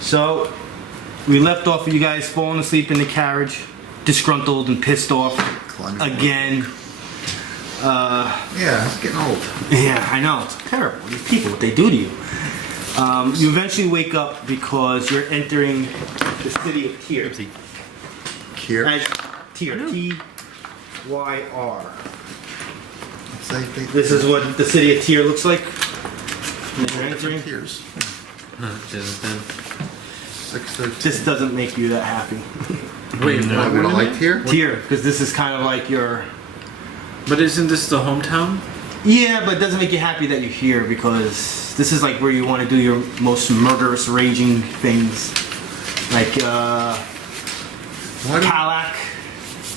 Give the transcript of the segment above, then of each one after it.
So, we left off with you guys falling asleep in the carriage, disgruntled and pissed off again. Yeah, it's getting old. Yeah, I know. It's terrible. These people, what they do to you. You eventually wake up because you're entering the city of Tyr. Here. Tyr. T-Y-R. This This is what the city of Tyr looks like. You're entering. Tears. 6:13. This doesn't make you that happy. Wait, We don't like Tyr? Tyr, because this is kind of like your... But isn't this the hometown? Yeah, but it doesn't make you happy that you're here because this is like where you want to do your most murderous, raging things. Like, Kalak,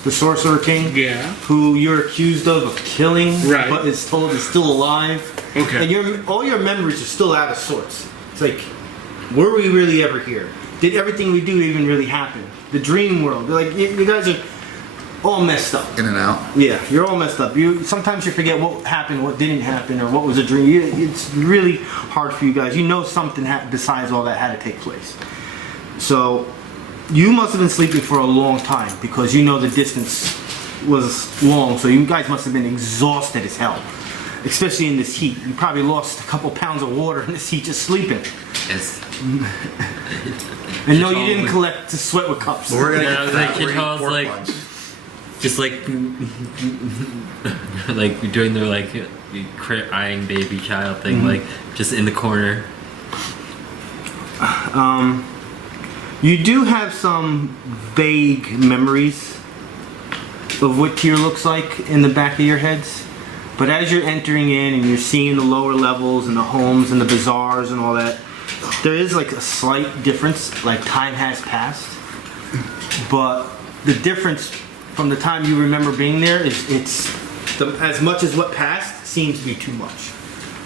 the Sorcerer King. Yeah. Who you're accused of killing, Right. but is told is still alive. Okay. And all your memories are still out of sorts. It's like, were we really ever here? Did everything we do even really happen? The dream world. They're like, you guys are all messed up. In and out. Yeah, you're all messed up. Sometimes you forget what happened, what didn't happen, or what was a dream. It's really hard for you guys. You know something besides all that had to take place. So, you must have been sleeping for a long time because you know the distance was long. So you guys must have been exhausted as hell, especially in this heat. You probably lost a couple pounds of water in this heat just sleeping. Yes. And no, you didn't collect to sweat with cups. But we're gonna Yeah, get like, fat. Kid We're Hall's gonna eat like- pork buns. Just like, like doing their like eyeing baby child thing, like just in the corner. You do have some vague memories of what Tyr looks like in the back of your heads. But as you're entering in and you're seeing the lower levels and the homes and the bazaars and all that, there is like a slight difference, like time has passed. But the difference from the time you remember being there is as much as what passed seems to be too much.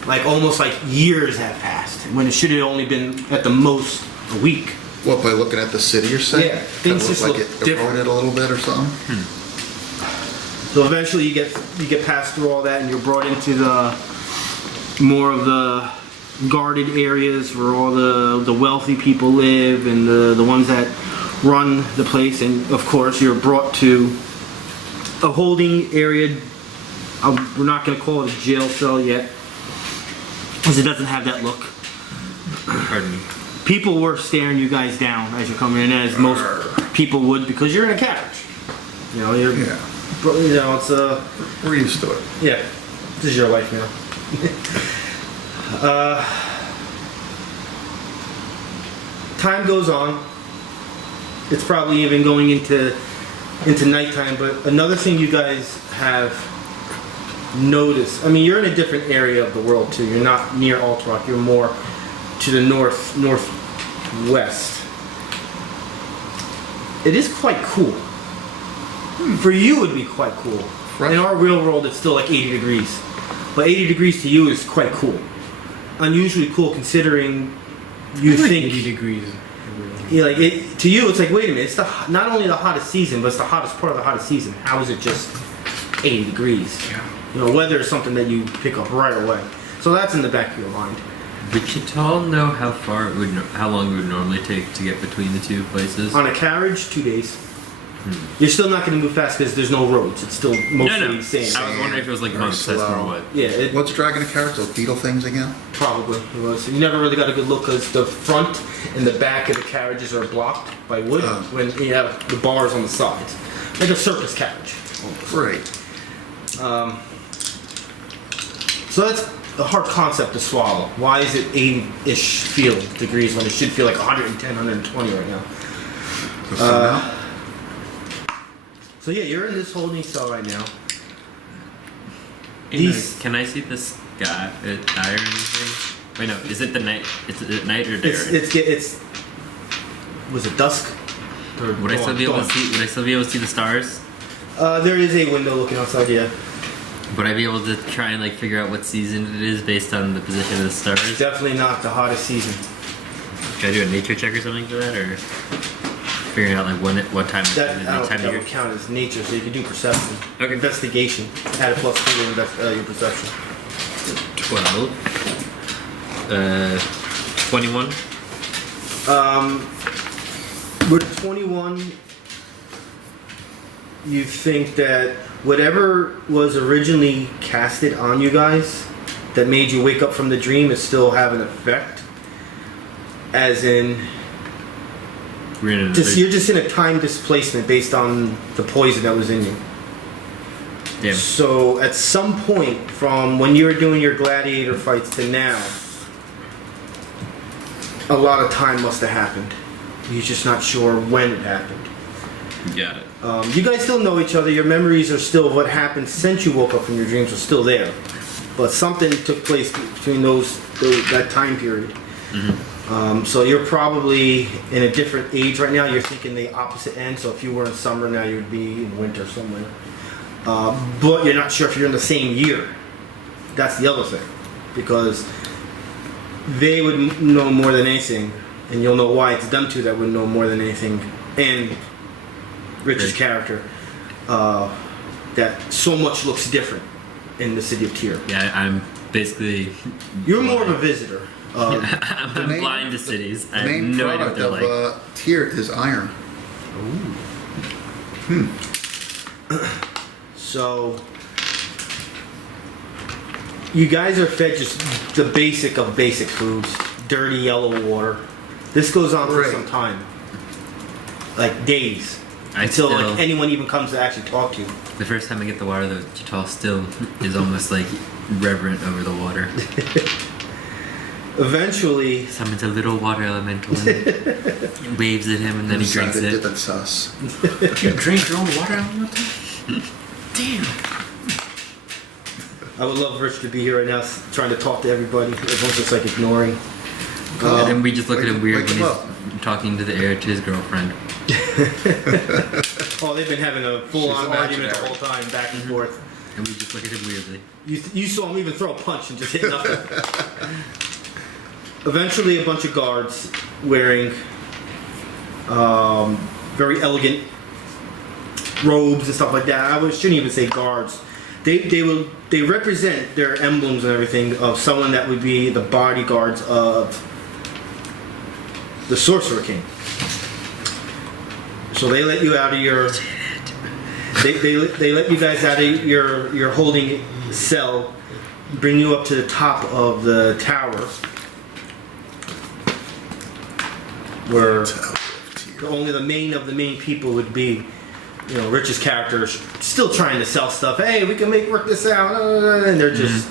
Like almost like years have passed when it should have only been at the most a week. What, by looking at the city you're saying? Yeah, things That just look like look it different. eroded a little bit or something? So eventually you get passed through all that and you're brought into the more of the guarded areas where all the wealthy people live and the ones that run the place, and of course you're brought to a holding area. We're not going to call it a jail cell yet because it doesn't have that look. Pardon me. People were staring you guys down as you're coming in, as most people would, because you're in a carriage. You know, Yeah. It's a... We're used to it. Yeah, this is your life now. Time goes on. It's probably even going into nighttime, but another thing you guys have noticed, I mean, you're in a different area of the world too. You're not near Altrock, you're more to the northwest. It is quite cool. For you, it would be quite cool. Right. In our real world, it's still like 80 degrees. But 80 degrees to you is quite cool. Unusually cool considering you think... 80 degrees. Yeah, like to you, it's like, wait a minute, it's not only the hottest season, but it's the hottest part of the hottest season. How is it just 80 degrees? Yeah. You know, weather is something that you pick up right away. So that's in the back of your mind. Would Chit'la know how long it would normally take to get between the two places? On a carriage, 2 days. You're still not going to move fast because there's no roads. It's still mostly sand. I was wondering if it was like Very month system slow. or what. Yeah, What's dragging the carriage? Those beetle things again? probably it was. You never really got a good look because the front and the back of the carriages are blocked by wood when you have the bars on the sides. Like a circus carriage. Great. So that's a hard concept to swallow. Why is it 80-ish degrees when it should feel like 110, 120 right now? Let's find out. So yeah, you're in this holding cell right now. Can I see the sky or anything? Wait, no. Is it the night? Is it night or day? It's was it dusk? Or Would I still be able to see? Would I still be able to see the stars? There is a window looking outside. Yeah, Would I be able to try and like figure out what season it is based on the position of the stars? definitely not the hottest season. Should I do a nature check or something for that, or figuring out like what time? That, I don't think time of that year? would count as nature, so you can do perception. Okay. Investigation. Add a +2 to your perception. 12. 21. With 21, you think that whatever was originally casted on you guys that made you wake up from the dream is still have an effect. As in, We're in you're just in a time displacement based on the poison that was in you. Damn. So at some point from when you were doing your gladiator fights to now, a lot of time must have happened. You're just not sure when it happened. Got it. You guys still know each other. Your memories are still what happened since you woke up from your dreams are still there. But something took place between that time period. So you're probably in a different age right now. You're thinking the opposite end. So if you were in summer now, you'd be in winter somewhere. But you're not sure if you're in the same year. That's the other thing. Because they would know more than anything. And you'll know why it's them two that would know more than anything. And Rich's character. That so much looks different in the city of Tyr. Yeah, I'm basically. You're more of a visitor. I'm blind to cities. I have main no idea what product they're of like. Tyr is iron. So you guys are fed just the basic of basic foods. Dirty yellow water. This goes on for Right. some time. Like days. I Until still, like anyone even comes to actually talk to you. the first time I get the water, the Chit'la still is almost like reverent over the water. Eventually, Summons a little water elemental and waves at him, and then he drinks Decided it. to dip in sus. You drink your own water elemental? Damn. I would love Rich to be here right now trying to talk to everybody. Everyone's just like ignoring. And then we just look at him weird wake when him he's up. talking to the air to his girlfriend. Oh, they've been having a full-on She's argument the imaginary. whole time, back and forth. And we just look at him weirdly. You saw him even throw a punch and just hit nothing. Eventually, a bunch of guards wearing very elegant robes and stuff like that. Shouldn't even say guards. They represent their emblems and everything of someone that would be the bodyguards of the Sorcerer King. So they let you out of your. They let you guys out of your holding cell, bring you up to the top of the tower, where only the main people would be. You know, Rich's character is still trying to sell stuff. Hey, we can work this out, and they're just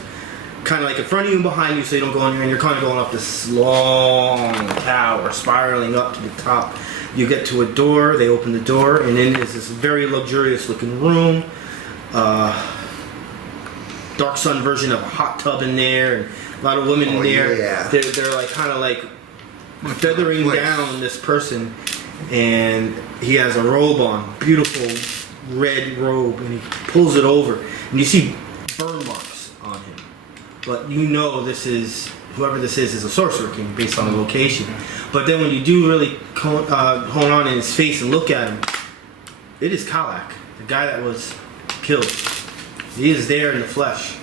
kind of like in front of you and behind you, so you don't go anywhere. And you're kind of going up this long tower, spiraling up to the top. You get to a door. They open the door, and then there's this very luxurious-looking room. Dark sun version of a hot tub in there, and a lot of women in there. Yeah. They're like kind of like feathering place. down this person. And he has a robe on, beautiful red robe, and he pulls it over, and you see burn marks on him. But you know whoever this is a Sorcerer King based on the location. But then when you do really hone on in his face and look at him, it is Kalak, the guy that was killed. He is there in the flesh.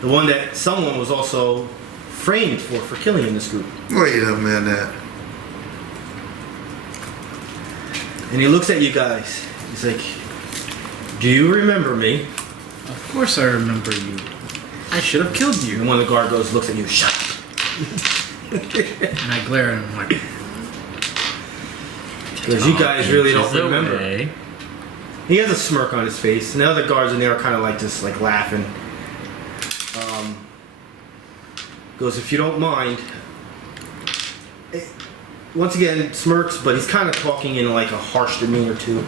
The one that someone was also framed for killing in this group. Wait a minute. And he looks at you guys. He's like, "Do you remember me?" Of course I remember you. I should have killed you. And one of the guard goes, looks at you, "Shut up." And I glare at him like, Because you guys really don't Inches remember. away. He has a smirk on his face, and the other guards in there are kind of like just like laughing. Goes, "If you don't mind." Once again, smirks, but he's kind of talking in like a harsh demeanor too.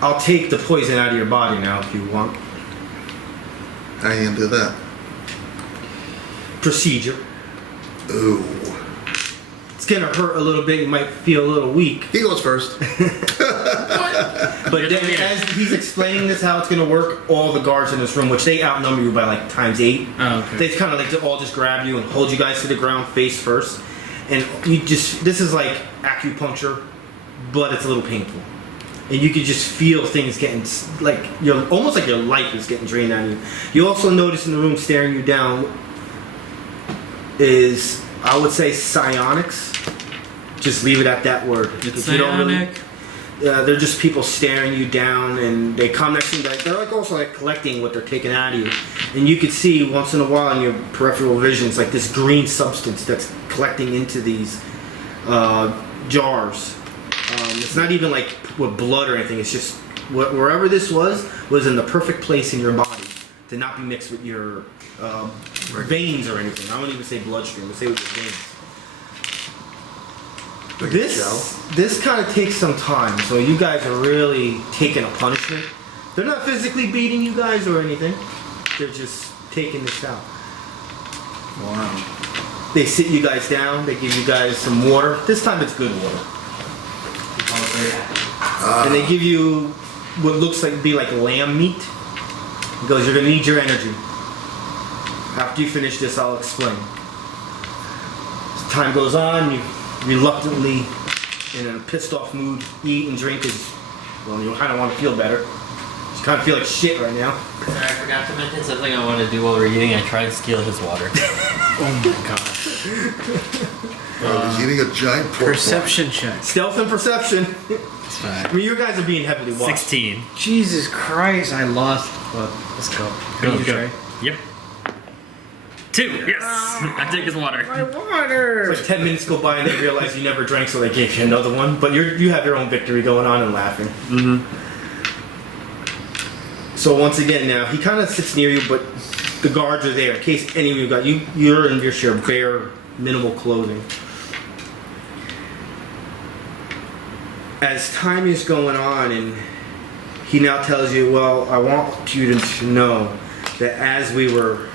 "I'll take the poison out of your body now if you want." How you gonna do that? Procedure. Ooh. It's gonna hurt a little bit. You might feel a little weak. He goes first. But then as he's explaining this, how it's going to work, all the guards in this room, which they outnumber you by like ×8, oh, okay. they kind of like to all just grab you and hold you guys to the ground face first. And this is like acupuncture, but it's a little painful. And you could just feel things getting, like, almost like your life is getting drained out of you. You also notice in the room staring you down is, I would say, psionics. just leave it at that word. It's Because you don't really- psionic. they're just people staring you down, and they come next to you. They're like also like collecting what they're taking out of you, and you could see once in a while in your peripheral vision, it's like this green substance that's collecting into these jars. It's not even like with blood or anything. It's just wherever this was in the perfect place in your body to not be mixed with your veins or anything. I won't even say bloodstream. I'll say with your veins. Like a gel. This kind of takes some time, so you guys are really taking a punishment. They're not physically beating you guys or anything. They're just taking this out. Wow. They sit you guys down. They give you guys some water. This time it's good water. And they give you what looks like lamb meat. He goes, you're gonna need your energy. After you finish this, I'll explain. As time goes on, you reluctantly, in a pissed off mood, eat and drink as well. You kind of want to feel better. You kind of feel like shit right now. Sorry, I forgot to mention something I want to do while we're eating. I try to steal his water. Oh my god. He's eating a giant pork Perception check. Stealth and perception. It's fine. I mean, you guys are being heavily watched. 16. Jesus Christ, I lost. Well, let's go. Can you try? Yep. 2. Yes. I take his water. My water! Like 10 minutes go by and they realize you never drank, so they gave you another one. But you have your own victory going on and laughing. Mm-hmm. So once again, now he kind of sits near you, but the guards are there in case any of you got you. You're in your share bare, minimal clothing. As time is going on, and he now tells you, "Well, I want you to know that as we were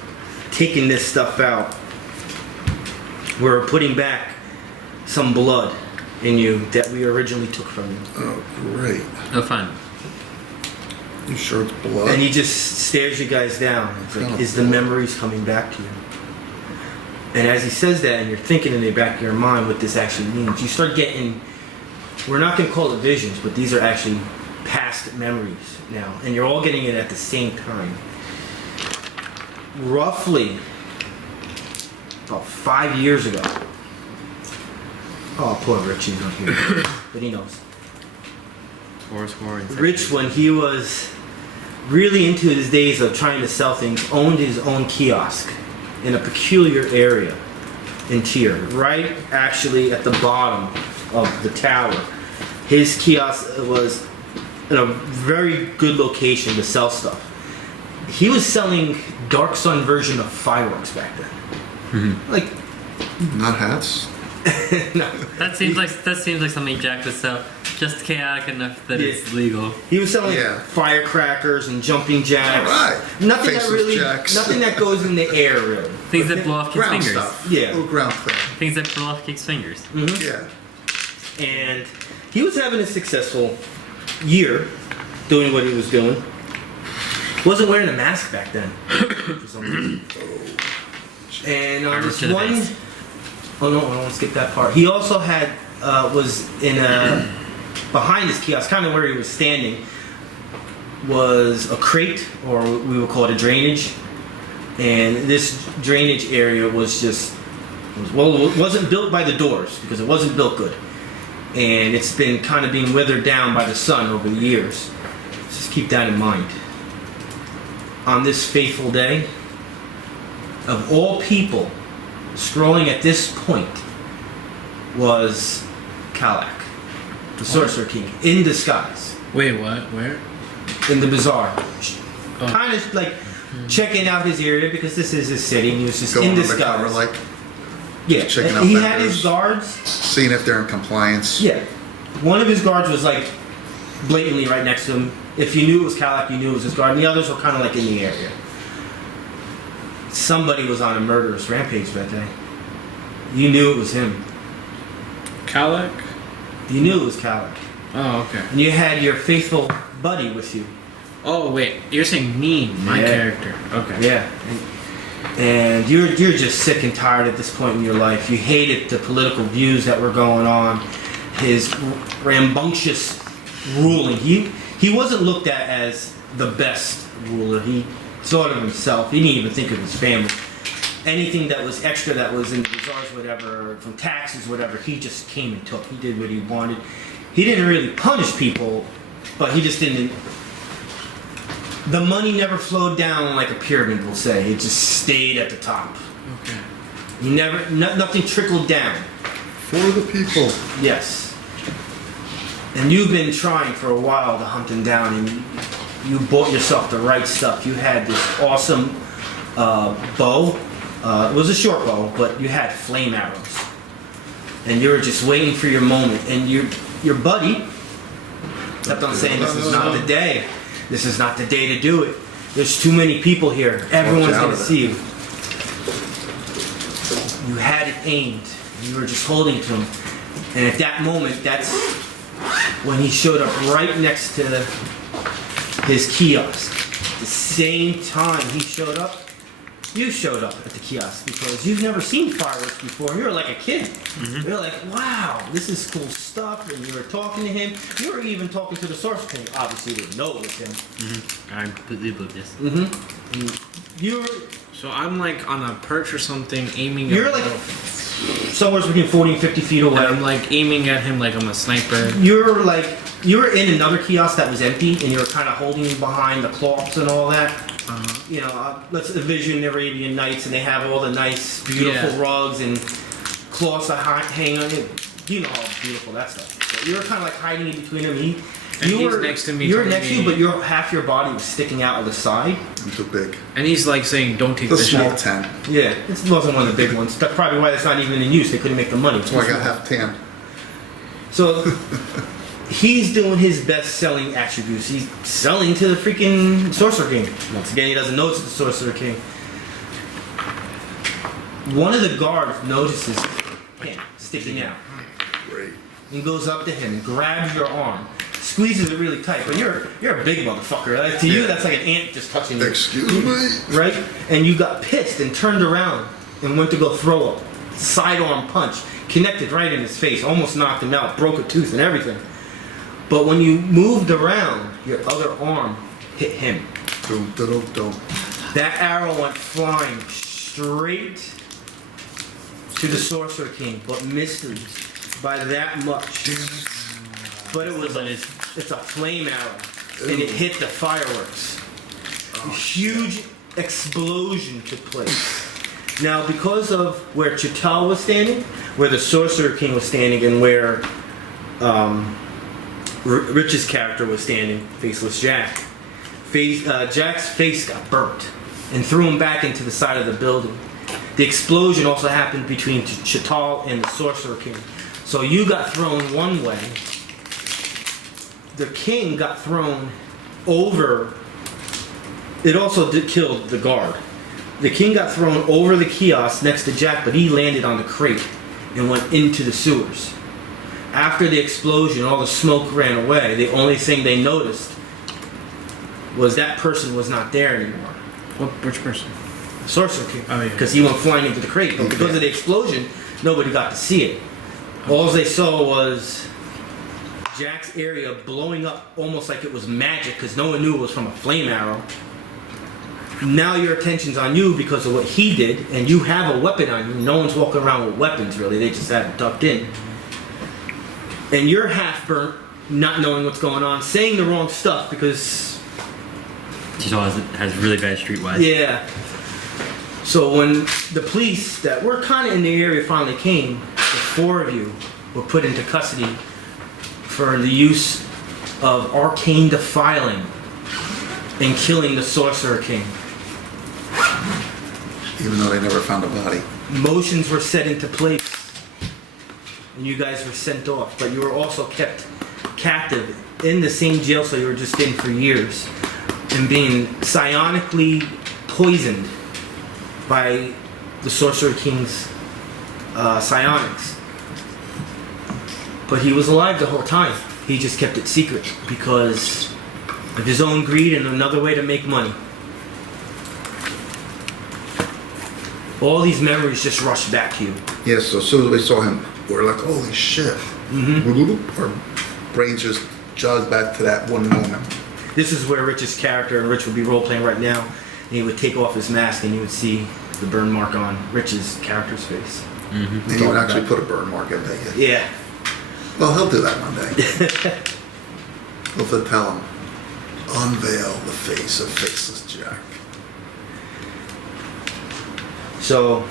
taking this stuff out, we're putting back some blood in you that we originally took from you." Oh, great. Oh, fun. You sure it's blood? And he just stares you guys down. It's Kind like, of is the blood. memories coming back to you? And as he says that, and you're thinking in the back of your mind what this actually means, you start getting, we're not going to call it visions, but these are actually past memories now. And you're all getting it at the same time. Roughly about 5 years ago. Oh, poor Richie's not here. But he knows. Rich, when he was really into his days of trying to sell things, owned his own kiosk in a peculiar area in Tyr, right actually at the bottom of the tower. His kiosk was in a very good location to sell stuff. He was selling Dark Sun version of fireworks back then. Mm-hmm. Like, Not hats? no. That seems like something Jack would sell. Just chaotic enough that it's legal. He was selling Yeah. firecrackers and jumping jacks. All right. Nothing Faceless that really, jacks. nothing that goes in the air really. Things that blow off kids' Ground fingers. stuff. Yeah. Little ground thing. Things that blow off kids' fingers. Yeah. And he was having a successful year doing what he was doing. Wasn't wearing a mask back then. For some reason. And on Armor this to the one, face. oh no, I don't want to skip that part. He also had was in a behind his kiosk, kind of where he was standing, was a crate, or we would call it a drainage. And this drainage area was just, well, it wasn't built by the doors because it wasn't built good. And it's been kind of being withered down by the sun over the years. Just keep that in mind. On this fateful day, of all people, scrolling at this point was Kalak, the Sorcerer King, in disguise, Wait, what? Where? in the bazaar. Oh. Kind of like checking out his area because this is his city and he was just Going in on the disguise. cover, like, yeah, checking and out he had vendors. his guards. seeing if they're in compliance. Yeah. One of his guards was like blatantly right next to him. If you knew it was Kalak, you knew it was his guard. And the others were kind of like in the area. Somebody was on a murderous rampage that day. You knew it was him. Kalak? You knew it was Kalak. Oh, okay. And you had your faithful buddy with you. Oh, wait. You're saying me, my Yeah. character. Okay. Yeah. And you're just sick and tired at this point in your life. You hated the political views that were going on. His rambunctious ruling. He wasn't looked at as the best ruler. He thought of himself. He didn't even think of his family. anything that was extra that was in the bazaars, whatever, from taxes, whatever, he just came and took. He did what he wanted. He didn't really punish people, but he just didn't. The money never flowed down like a pyramid, we'll say. It just stayed at the top. Okay. You never, nothing trickled down. For the people. Yes. And you've been trying for a while to hunt him down, and you bought yourself the right stuff. You had this awesome bow. It was a short bow, but you had flame arrows. And you were just waiting for your moment. And your buddy kept on saying, this is not the day. This is not the day to do it. There's too many people here. Everyone's going to see you. You had it aimed. You were just holding to him. And at that moment, that's when he showed up right next to his kiosk. The same time he showed up, you showed up at the kiosk because you've never seen fireworks before. You were like a kid. You're like, wow, this is cool stuff. And you were talking to him. You were even talking to the Sorcerer King. Obviously, you didn't know it was him. I'm completely oblivious. You were. So I'm like on a perch or something, aiming. You're like somewhere between 40 and 50 feet away. And I'm like aiming at him like I'm a sniper. You were in another kiosk that was empty, and you were kind of holding behind the cloths and all that. You know, let's envision Arabian Nights, and they have all the nice, beautiful rugs and cloths that hang on it. You know how beautiful that stuff is. So you were kind of like hiding in between them. You were next to me. You were next to you, but half your body was sticking out of the side. I'm too big. And he's like saying, "Don't take The this small shit." tent. Yeah, it wasn't one of the big ones. That's probably why it's not even in use. They couldn't make the money. That's why I got half tan. So he's doing his best selling attributes. He's selling to the freaking Sorcerer King. Once again, he doesn't know it's the Sorcerer King. One of the guards notices him sticking out Great. and goes up to him, grabs your arm, squeezes it really tight. But you're a big motherfucker. Like, to you, that's like an ant just touching you. Excuse me? Right? And you got pissed and turned around and went to go throw a sidearm punch. Connected right in his face, almost knocked him out, broke a tooth and everything. But when you moved around, your other arm hit him. Dum, dum, dum. That arrow went flying straight to the Sorcerer King, but missed him by that much. But it was it's a flame arrow, and it hit the fireworks. A huge explosion took place. Now, because of where Chit'la was standing, where the Sorcerer King was standing, and where Rich's character was standing, Faceless Jack, Jack's face got burnt and threw him back into the side of the building. The explosion also happened between Chit'la and the Sorcerer King. So you got thrown one way. The king got thrown over. It also killed the guard. The king got thrown over the kiosk next to Jack, but he landed on the crate and went into the sewers. After the explosion, all the smoke ran away. The only thing they noticed was that person was not there anymore. Which person? The Sorcerer King. Oh, yeah. Because he went flying into the crate. But because of the explosion, nobody got to see it. All they saw was Jack's area blowing up almost like it was magic, because no one knew it was from a flame arrow. Now your attention's on you because of what he did, and you have a weapon on you. No one's walking around with weapons, really. They just have it tucked in. And you're half burnt, not knowing what's going on, saying the wrong stuff because... Chit'la has really bad streetwise. Yeah. So when the police that were kind of in the area finally came, the four of you were put into custody for the use of arcane defiling and killing the Sorcerer King. Even though they never found a body. Motions were set into place, and you guys were sent off, but you were also kept captive in the same jail cell you were just in for years, and being psionically poisoned by the Sorcerer King's psionics. But he was alive the whole time. He just kept it secret because of his own greed and another way to make money. All these memories just rushed back to you. Yes, so as soon as we saw him, we were like, holy shit. Our brains just jogged back to that one moment. This is where Rich's character, and Rich would be role-playing right now, and he would take off his mask and you would see It's the burn mark on Rich's character's face. And he would actually put a burn mark in there. Yeah. Well, he'll do that one day. We'll have to tell him, unveil the face of Faceless Jack. So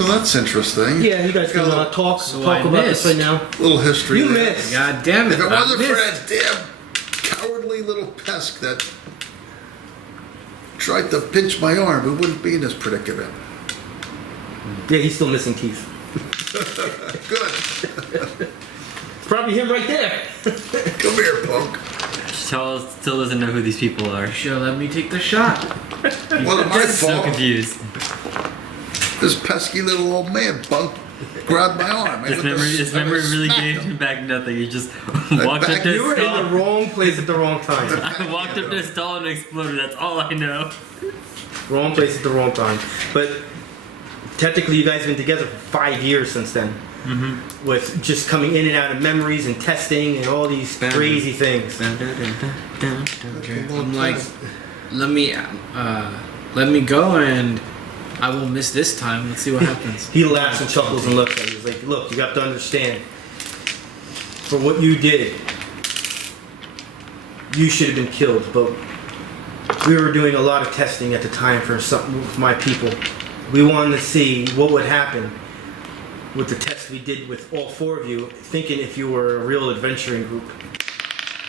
that's interesting. yeah, you guys can talk I about this missed. right now. Little history You there. missed. God damn it! If it I wasn't for missed. that damn cowardly little pest that tried to pinch my arm, we wouldn't be in this predicament. Yeah, he's still missing teeth. Good. It's probably him right there. Come here, punk. Charles still doesn't know who these people are. You should have let me take the shot. Wasn't my So fault. confused. This pesky little old man, punk, grabbed my arm. His memory really gave him back nothing. He just I walked up backed- to You were his in the stall. wrong place at the wrong time. I walked up to his stall and it exploded. That's all I know. Wrong place at the wrong time. But technically, you guys have been together for 5 years since then. Mm-hmm. With just coming in and out of memories and testing and all these crazy things. I'm like, let me go, and I will miss this time. Let's see what happens. He laughs and chuckles and looks at you. He's like, look, you have to understand. For what you did, you should have been killed. But we were doing a lot of testing at the time for my people. We wanted to see what would happen with the test we did with all 4 of you, thinking if you were a real adventuring group.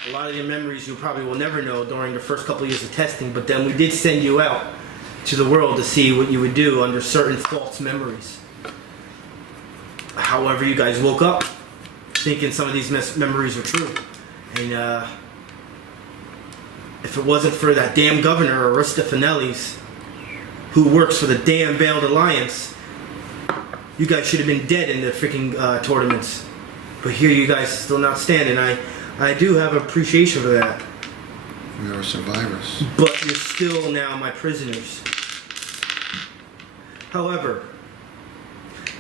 A lot of your memories you probably will never know during the first couple of years of testing, but then we did send you out to the world to see what you would do under certain false memories. However, you guys woke up thinking some of these memories were true. And if it wasn't for that damn governor, Aristophanes, who works for the damn Veiled Alliance, you guys should have been dead in the freaking tournaments. But here you guys still not standing. I do have appreciation for that. We are survivors. But you're still now my prisoners. However,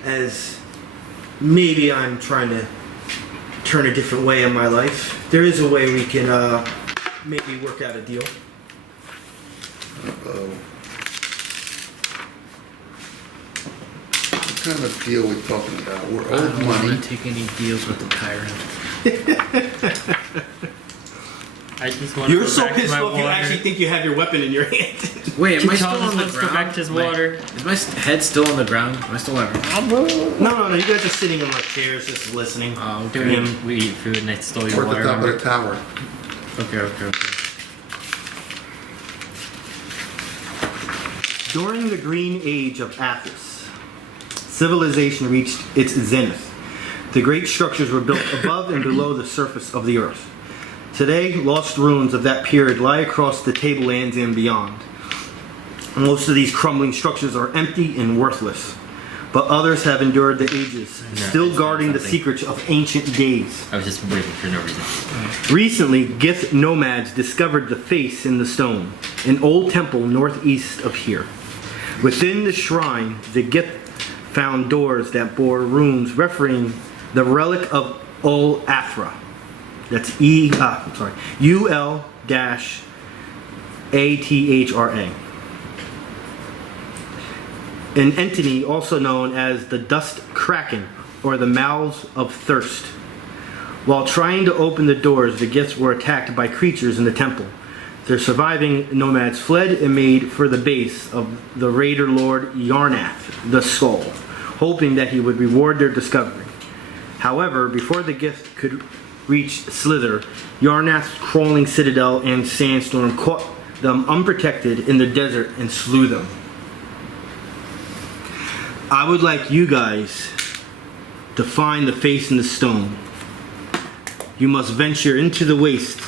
as maybe I'm trying to turn a different way in my life, there is a way we can maybe work out a deal. Uh-oh. What kind of deal we talking about? We're I owed don't want money. to take any deals with the tyrant. I just want to You're go so back to pissed my off you water. actually think you have your weapon in your hand. Wait, am I still Charles on the wants to go ground? back to his water. Is my head still on the ground? Am I still ever? No, you guys are sitting in like chairs just listening. Oh, We okay. eat food and I stole your We're at water. the top of remember? the tower. Okay. During the Green Age of Athos, civilization reached its zenith. The great structures were built above and below the surface of the earth. Today, lost ruins of that period lie across the tablelands and beyond. Most of these crumbling structures are empty and worthless, but others have endured the ages, No, still it's guarding not the something. secrets of ancient days. I was just waiting for no reason. Recently, Gith nomads discovered the face in the stone, an old temple northeast of here. Within the shrine, the Gith found doors that bore runes referencing the relic of Ul Athra. That's UL-ATHRA. An entity also known as the Dust Kraken, or the Mouths of Thirst. While trying to open the doors, the Giths were attacked by creatures in the temple. Their surviving nomads fled and made for the base of the raider lord Yarnath, the Skull, hoping that he would reward their discovery. However, before the Gith could reach Slither, Yarnath's crawling citadel and sandstorm caught them unprotected in the desert and slew them. I would like you guys to find the face in the stone. You must venture into the waste,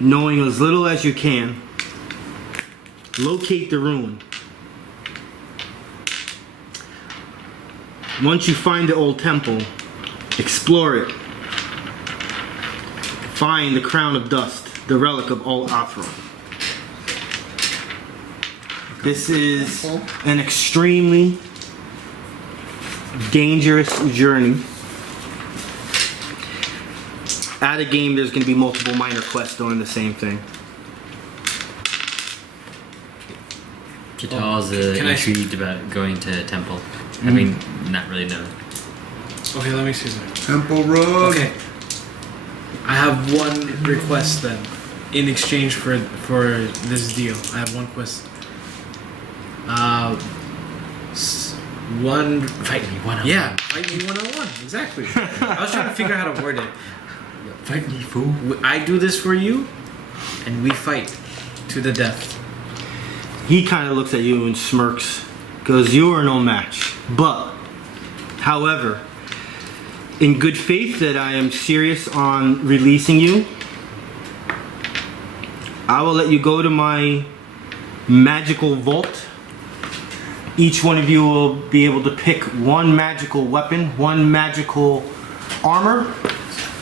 knowing as little as you can. Locate the ruin. Once you find the old temple, explore it. Find the crown of dust, the relic of Ul Athra. This is an extremely dangerous journey. At a game, there's going to be multiple minor quests doing the same thing. Chit'la's can I- intrigued about going to temple, having not really known. Okay, let me see that. Temple Road. Okay. I have one request then, in exchange for this deal. I have one quest. One. Fight me one on Yeah, fight me 1-on-1. Exactly. I was trying to figure out how to word it. Fight me, fool. I do this for you, and we fight to the death. He kind of looks at you and smirks, goes, "You are no match. But, however, in good faith that I am serious on releasing you, I will let you go to my magical vault. Each one of you will be able to pick one magical weapon, one magical armor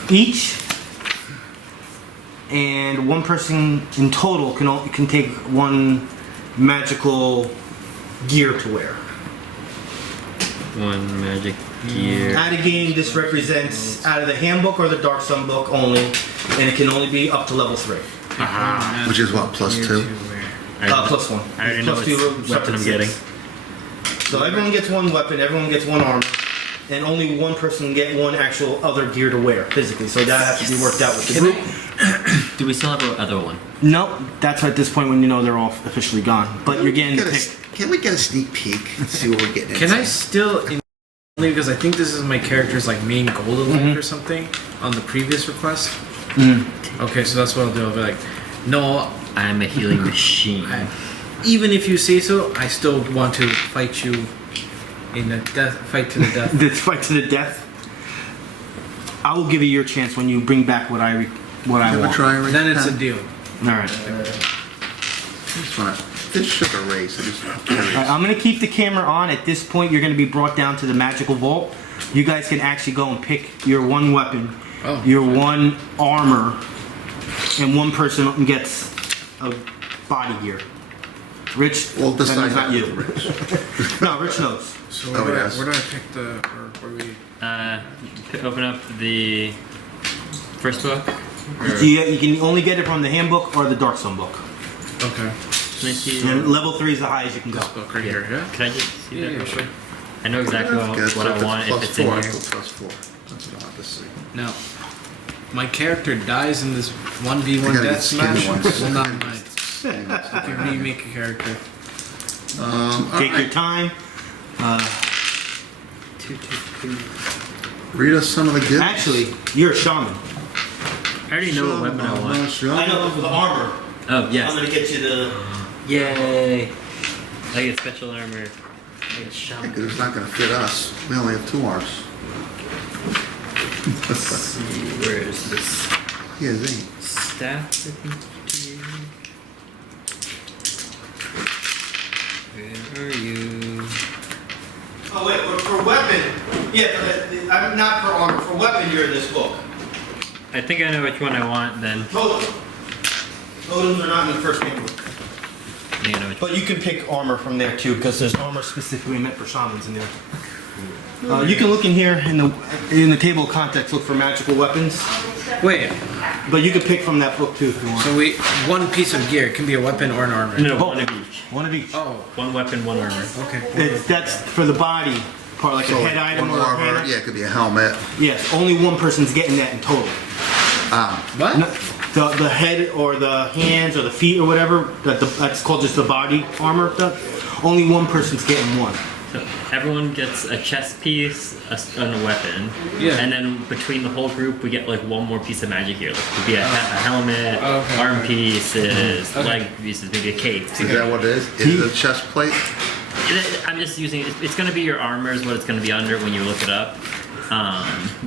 each, and one person in total can take one magical gear to wear. One magic gear. Out of game, this represents out of the handbook or the Dark Sun book only, and it can only be up to level 3. Which is what, +2? Plus 1. I already know Plus what weapon I'm six. getting. So everyone gets one weapon, everyone gets one armor, and only one person can get one actual other gear to wear physically. So that has to be worked out with the group. Do we still have a other one? Nope, that's at this point when you know they're all officially gone. But you're getting to pick. Can we get a sneak peek and see what we're getting Can into? I still, only because I think this is my character's like main goal in life or something on the previous request. Okay, so that's what I'll do. I'll be like, no, I'm a healing machine. even if you say so, I still want to fight you in a fight to the death. This fight to the death. I will give you your chance when you bring back what I Have a want. try right Then it's now? a deal. All right. Just wanna- This sugar race. I'm just curious. All right, I'm gonna keep the camera on. At this point, you're gonna be brought down to the magical vault. You guys can actually go and pick your one weapon, your one armor, and one person gets a body gear. Rich, Well, that decide is not that, you. Rich. No, Rich knows. So Oh, where, yes. where do I pick the? Or where we? Open up the first book. You can only get it from the handbook or the Dark Sun book. Okay. Can I see? And level 3 is the highest you can go. This book right here. Yeah. Can I just see that Yeah, real sure. quick? I know exactly what Okay, I want if it's in +4, here. so +4. That's what I have to see. Now, my character dies in this I 1v1 gotta death get skinny smash. ones. Well, not mine. You can remake a character. Take your time. Read us some of the gifts. Actually, you're a shaman. I already know what weapon I want. I know, but for the armor, Oh, I'm yes. gonna get you the. Yay. I get special armor. I get Because shaman. it's not going to fit us. We only have 2 arms. Let's see, where is this Yeah, they. staff? I think, here? Where are you? Oh wait, but for weapon, I'm not for armor. For weapon, you're in this book. I think I know which one I want then. Totem. Totems are not in the first handbook. I think I know which one. But you can pick armor from there too, because there's armor specifically meant for shamans in there. You can look in here in the table of contents. Look for magical weapons, Wait. but you can pick from that book too if you want. So one piece of gear can be a weapon or an armor. No, Both. one of each. One of each. Oh. One weapon, one armor. Okay. That's for the body part, like So a head item one or a armor, hand. yeah, it could be a helmet. Yes, only one person's getting that in total. What? No, the head or the hands or the feet or whatever, that's called just the body armor. Only one person's getting one. So everyone gets a chest piece and a weapon. Yeah. And then between the whole group, we get like one more piece of magic gear. Like it could be a helmet, Okay. arm pieces, leg pieces, maybe a cape. Is that what it is? Is it a chest plate? I'm just using it. It's going to be your armor is what it's going to be under when you look it up.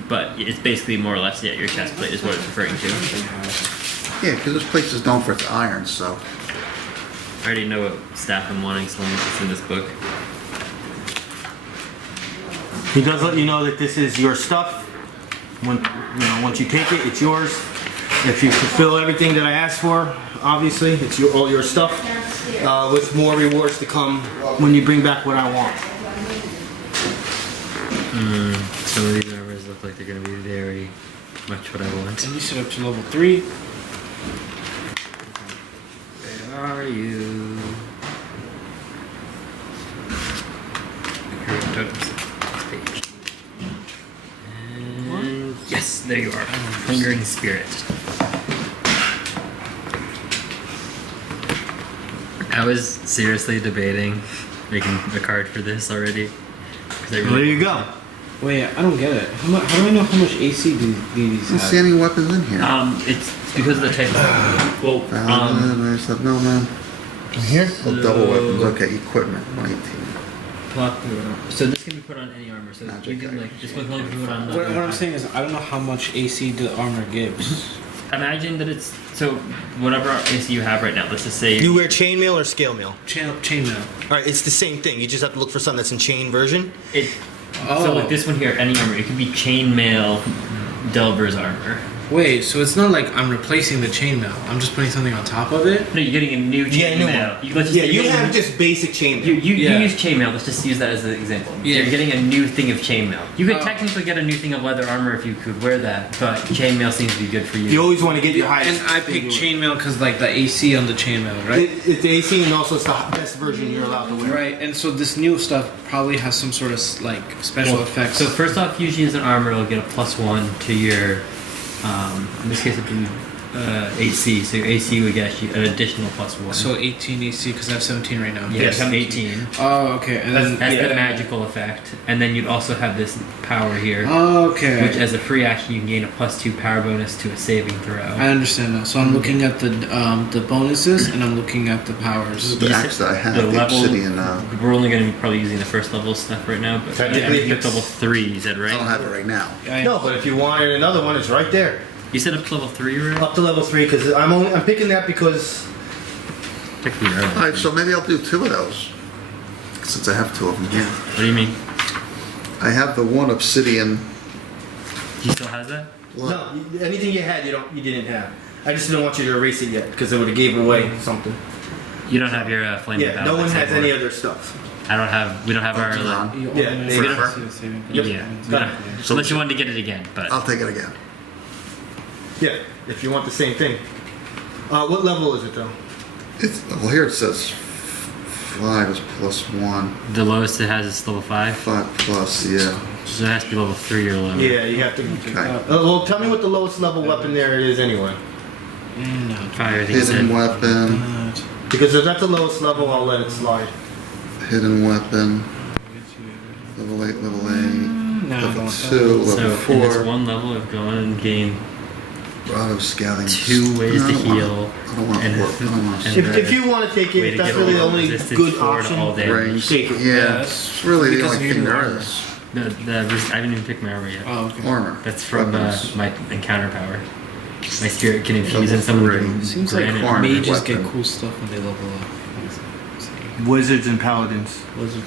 But it's basically more or less, yeah, your chest plate is what it's referring to. Yeah, because this place is known for its iron, so. I already know what staff I'm wanting as long as it's in this book. He does let you know that this is your stuff. Once you take it, it's yours. If you fulfill everything that I asked for, obviously, it's all your stuff. With more rewards to come when you bring back what I want. Some of these armors look like they're going to be very much what I want. And you set up to level 3. Where are you? Yes, there you are. Hungering Spirit. I was seriously debating making a card for this already. 'Cause I Well, there you go. Wait, I don't get it. How do I know how much AC do these I don't see have? any weapons in here. It's because of the type of... Well, No, man. Here? Oh, double weapons. Okay, equipment. 19. so this can be put on any armor. So Magic you can, like, this one can only be put on... What I'm saying is, I don't know how much AC the armor gives. Imagine that it's... So, whatever AC you have right now, let's just say... You wear chainmail or scale mail? Chainmail. All right, it's the same thing. You just have to look for something that's in chain version. So like this one here, any armor, it could be chainmail Delver's armor. Wait, so it's not like I'm replacing the chainmail. I'm just putting something on top of it? No, you're getting a new chainmail. Let's just say You you're have getting- just basic chainmail. You Yeah. use chainmail. Let's just use that as an example. Yeah. You're getting a new thing of chainmail. You could Oh. technically get a new thing of leather armor if you could wear that, but chainmail seems to be good for you. You always want to get your highest. And I picked chainmail because like the AC on the chainmail, right? It's AC and also it's the best version you're allowed to wear. Right, and so this new stuff probably has some sort of like special effects. So first off, usually as an armor, it'll get a +1 to your. In this case, it'd be AC. So your AC would get you an additional +1. So 18 AC because I have 17 right now. yeah, Yes. become 18. Oh, okay, and then That's the magical effect, and then you'd also have this power here. Okay. Which, as a free action, you can gain a +2 power bonus to a saving throw. I understand now. So I'm looking at the bonuses and I'm looking at the powers. The You axe said that I have, the the level- obsidian, We're only going to be probably using the first level stuff right now, but Technically, you picked level 3, you said, right? I don't have it right now. No, but if you wanted another one, it's right there. You said up to level 3, right? Up to level 3 because I'm picking that because Technically, you're All right, so maybe I'll do 2 of those. Since I have 2 of them here. What do you mean? I have the one obsidian. He still has that? no, anything you had you didn't have. I just didn't want you to erase it yet because it would have gave away something. You don't have your flame Yeah, battle. no one has anymore. any other stuff. We don't have our... Hold on. Yeah, You for- don't see the saving Yep. throw. Yeah. we don't- Unless you wanted to get it again, but... I'll take it again. Yeah, if you want the same thing. What level is it though? Well, here it says 5 is +1. The lowest it has is level 5, 5 plus, yeah. so it has to be level 3 or lower. Yeah, you have to. Okay. Well, tell me what the lowest level weapon there is anyway. Fire, I think you Hidden said. weapon. Because if that's the lowest level, I'll let it slide. Hidden weapon. Level 8, level 8. No, I don't Level want 2, that. level So in this 4. one level, I've gone and gained Rod of Scouting. 2 ways No, to I don't wanna- heal. I don't want to and- work. I don't want to and- If you want to take Way it, to that's get really the over only resistance good 4 to option. all damage. range. Take it. Yeah, it's really the Because only of thing your there armor. is. I haven't even picked my armor yet. Oh, okay. Armor. That's from Weapons. my encounter power. My spirit can infuse in some of Level the three. Seems like granite. Armor mages weapon. get cool stuff when they level up. Wizards and paladins.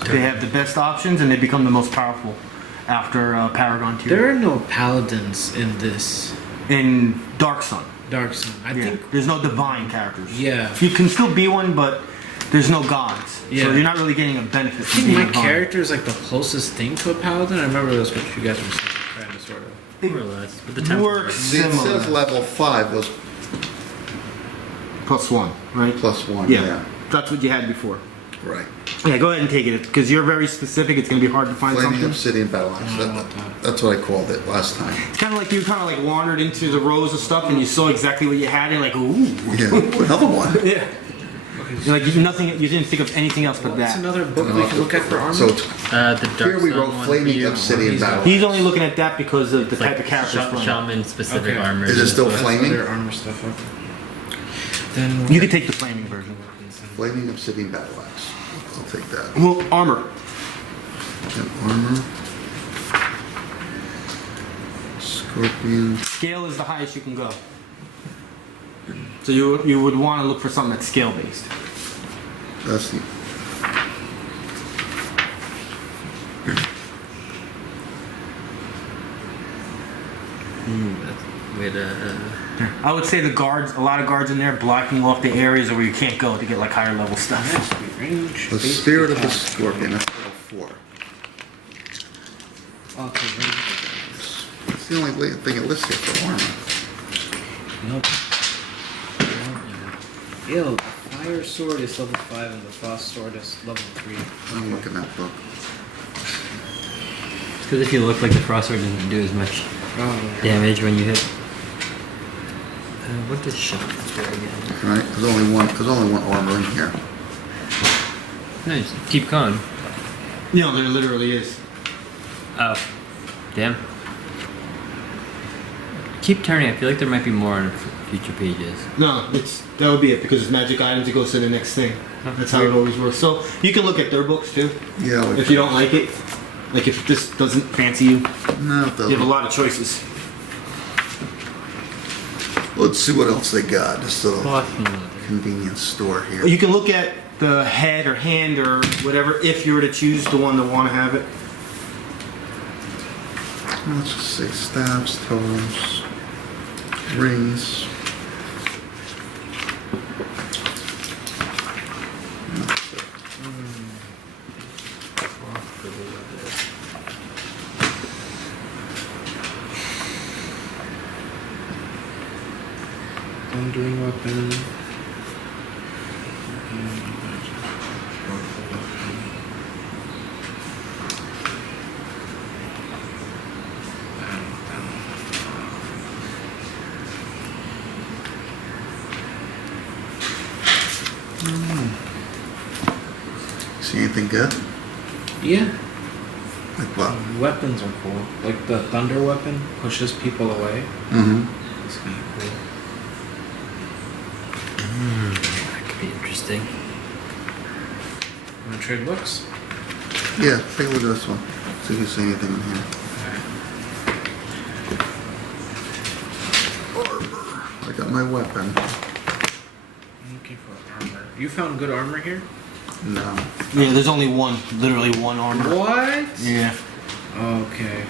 They have the best options and they become the most powerful after Paragon tier. There are no paladins in this In Dark Sun. Dark Sun. I Yeah. think. There's no divine characters. Yeah. You can still be one, but there's no gods. Yeah. So you're not really getting a benefit I from think being my divine. character is like the closest thing to a paladin. I remember that's what you guys were saying, kind of, sort of. More or less, but the temple Works. See, it says Similar. level 5 was +1, right? +1. Yeah. Yeah. That's what you had before. Right. Yeah, go ahead and take it because you're very specific. It's going to be hard to find Flaming something. Obsidian Battle Axe. That's what I called it last time. It's kind of like you wandered into the rows of stuff and you saw exactly what you had and you're like, ooh. Yeah. Another one. Yeah. You're like, you didn't think of anything else but That's that. another book we can look at for armor. So the dark here we Sun wrote one Flaming for you. Obsidian Battle He's Axe. only looking at that because of the It's type like of characters playing. shaman specific Okay. armor. Is it still That's flaming? other armor stuff. Okay. Then You could take the flaming version. Flaming Obsidian Battle Axe. I'll take that. Well, armor. And armor. Scorpion. Scale is the highest you can go. So you would want to look for something that's scale based. That's the. With I would say the guards, a lot of guards in there blocking off the areas where you can't go to get like higher level stuff. range. The Spirit of the Scorpion. That's level 4. Okay, range. It's the only thing it lists here for armor. Nope. Ew, the fire sword is level 5 and the frost sword is level 3. I'm looking at that book. Because if you look like the crossword doesn't do as much Oh. damage when you hit. What does Shaman do again? Alright, there's only one armor in here. Nice. Keep going. No, there literally is. Oh. Damn. Keep turning. I feel like there might be more on future pages. No, that would be it because it's magic items. It goes to the next thing. That's how it always works. So you can look at their books too. Yeah, like If you don't like it, like if this doesn't fancy you, no, it you have a doesn't. lot of choices. Let's see what else they got. Just a Awesome. convenience store here. You can look at the head or hand or whatever if you were to choose the one to want to have it. Let's just say staffs, totems, rings. That's it. Thundering weapon. See anything good? Yeah. Like what? Weapons are cool. Like the thunder weapon pushes people away. Mm-hmm. It's kind of cool. That could be interesting. Want to trade books? Yeah, take a look at this one. See if you see anything in here. Armor. I got my weapon. I'm looking for armor. You found good armor here? No. Yeah, there's only one, literally one armor. What? Yeah. Okay.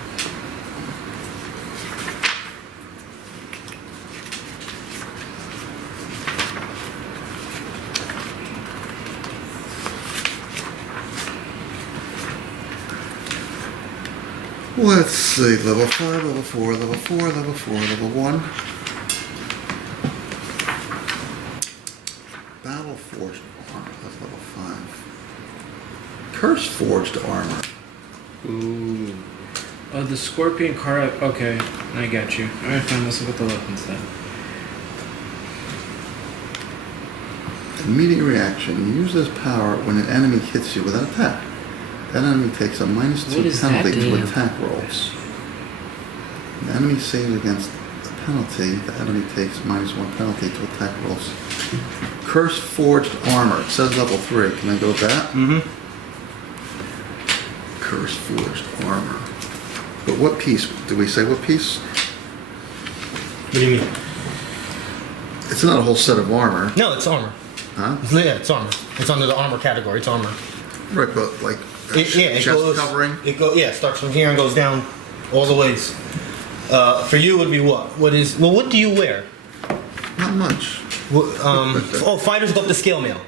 Let's see. Level 5, level 4, level 4, level 4, level 1. Battle Forged armor. That's level 5. Curse Forged armor. Ooh. Oh, the scorpion car. Okay, I got you. Alright, fine. Let's look at the weapons then. Immediate reaction. Use this power when an enemy hits you with an attack. That enemy takes a -2 What does that penalty do? to attack rolls. The enemy saves against the penalty. The enemy takes -1 penalty to attack rolls. Curse Forged armor. It says level 3. Can I go with that? Mm-hmm. Curse Forged armor. But what piece? Do we say what piece? What do you mean? It's not a whole set of armor. No, it's armor. Huh? Yeah, it's armor. It's under the armor category. It's armor. Right, but like It chest goes, covering. It starts from here and goes down all the ways. For you, it would be what? What do you wear? Not much. Fighters go up to scale mail.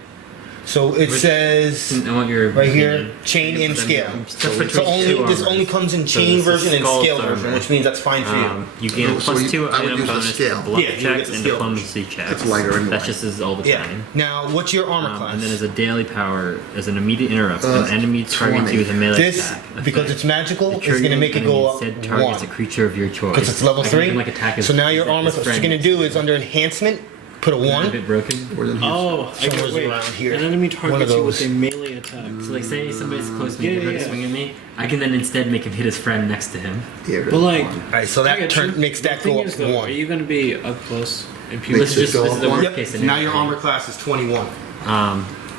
So it says I want your right here, chain and scale. So this only comes in chain version and scale version, which means that's fine for you. You gain a So +2 I would item use the bonus to scale. bluff Yeah, you would get checks the and scale. diplomacy checks. That's lighter anyway. That just is all the Yeah. time. Now, what's your armor class? And then as a daily power, as an immediate interrupt, an enemy targets 20. you with a melee This, attack. because it's magical, The is going to make it go instead up targets a 1. creature of your choice. Because it's level Like, 3. even like attack is- So now your is armor, what you're friend. going to do is under enhancement, put a Is it a 1. bit broken. Or then Oh, Somewhere's around here. An enemy One of targets you with those. a melee attack. So like say somebody's close to me Yeah, and they're yeah. swinging me, I can then instead make him hit his friend next to him. But like, Alright, so I that get you. makes The that thing go up is, though, 1. Are you going to be up close? If you Makes This is it go this is the up worst one? case Yep. scenario. Now your armor class is 21.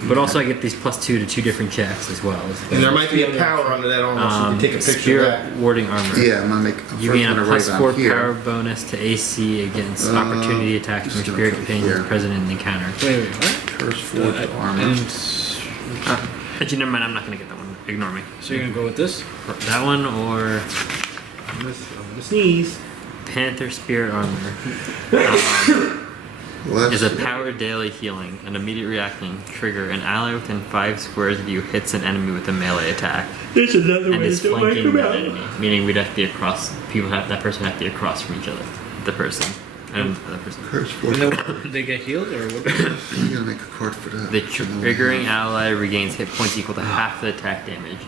But also I get these +2 to 2 different checks as well. And there might be a power under that armor, so you can take a picture of Spirit that. warding armor. Yeah, I'm gonna make. You first gain gonna a write +4 down here. power bonus to AC against opportunity attacks just from gonna spirit put it companions here. present in the encounter. Wait, what? Curse Forged armor. Actually, never mind. I'm not gonna get that one. Ignore me. So you're going to go with this? That one or I'm gonna sneeze. Panther Spirit armor Let's is a see. power daily healing, an immediate reacting trigger. An ally within 5 squares of you hits an enemy with a melee attack. There's another And is flanking that enemy, meaning we'd have to be across. That person have to be across from each other. The person and the other person. Curse And Forged. then they get healed, or what? You gotta make a card for that. The triggering ally regains hit points equal to half the attack damage.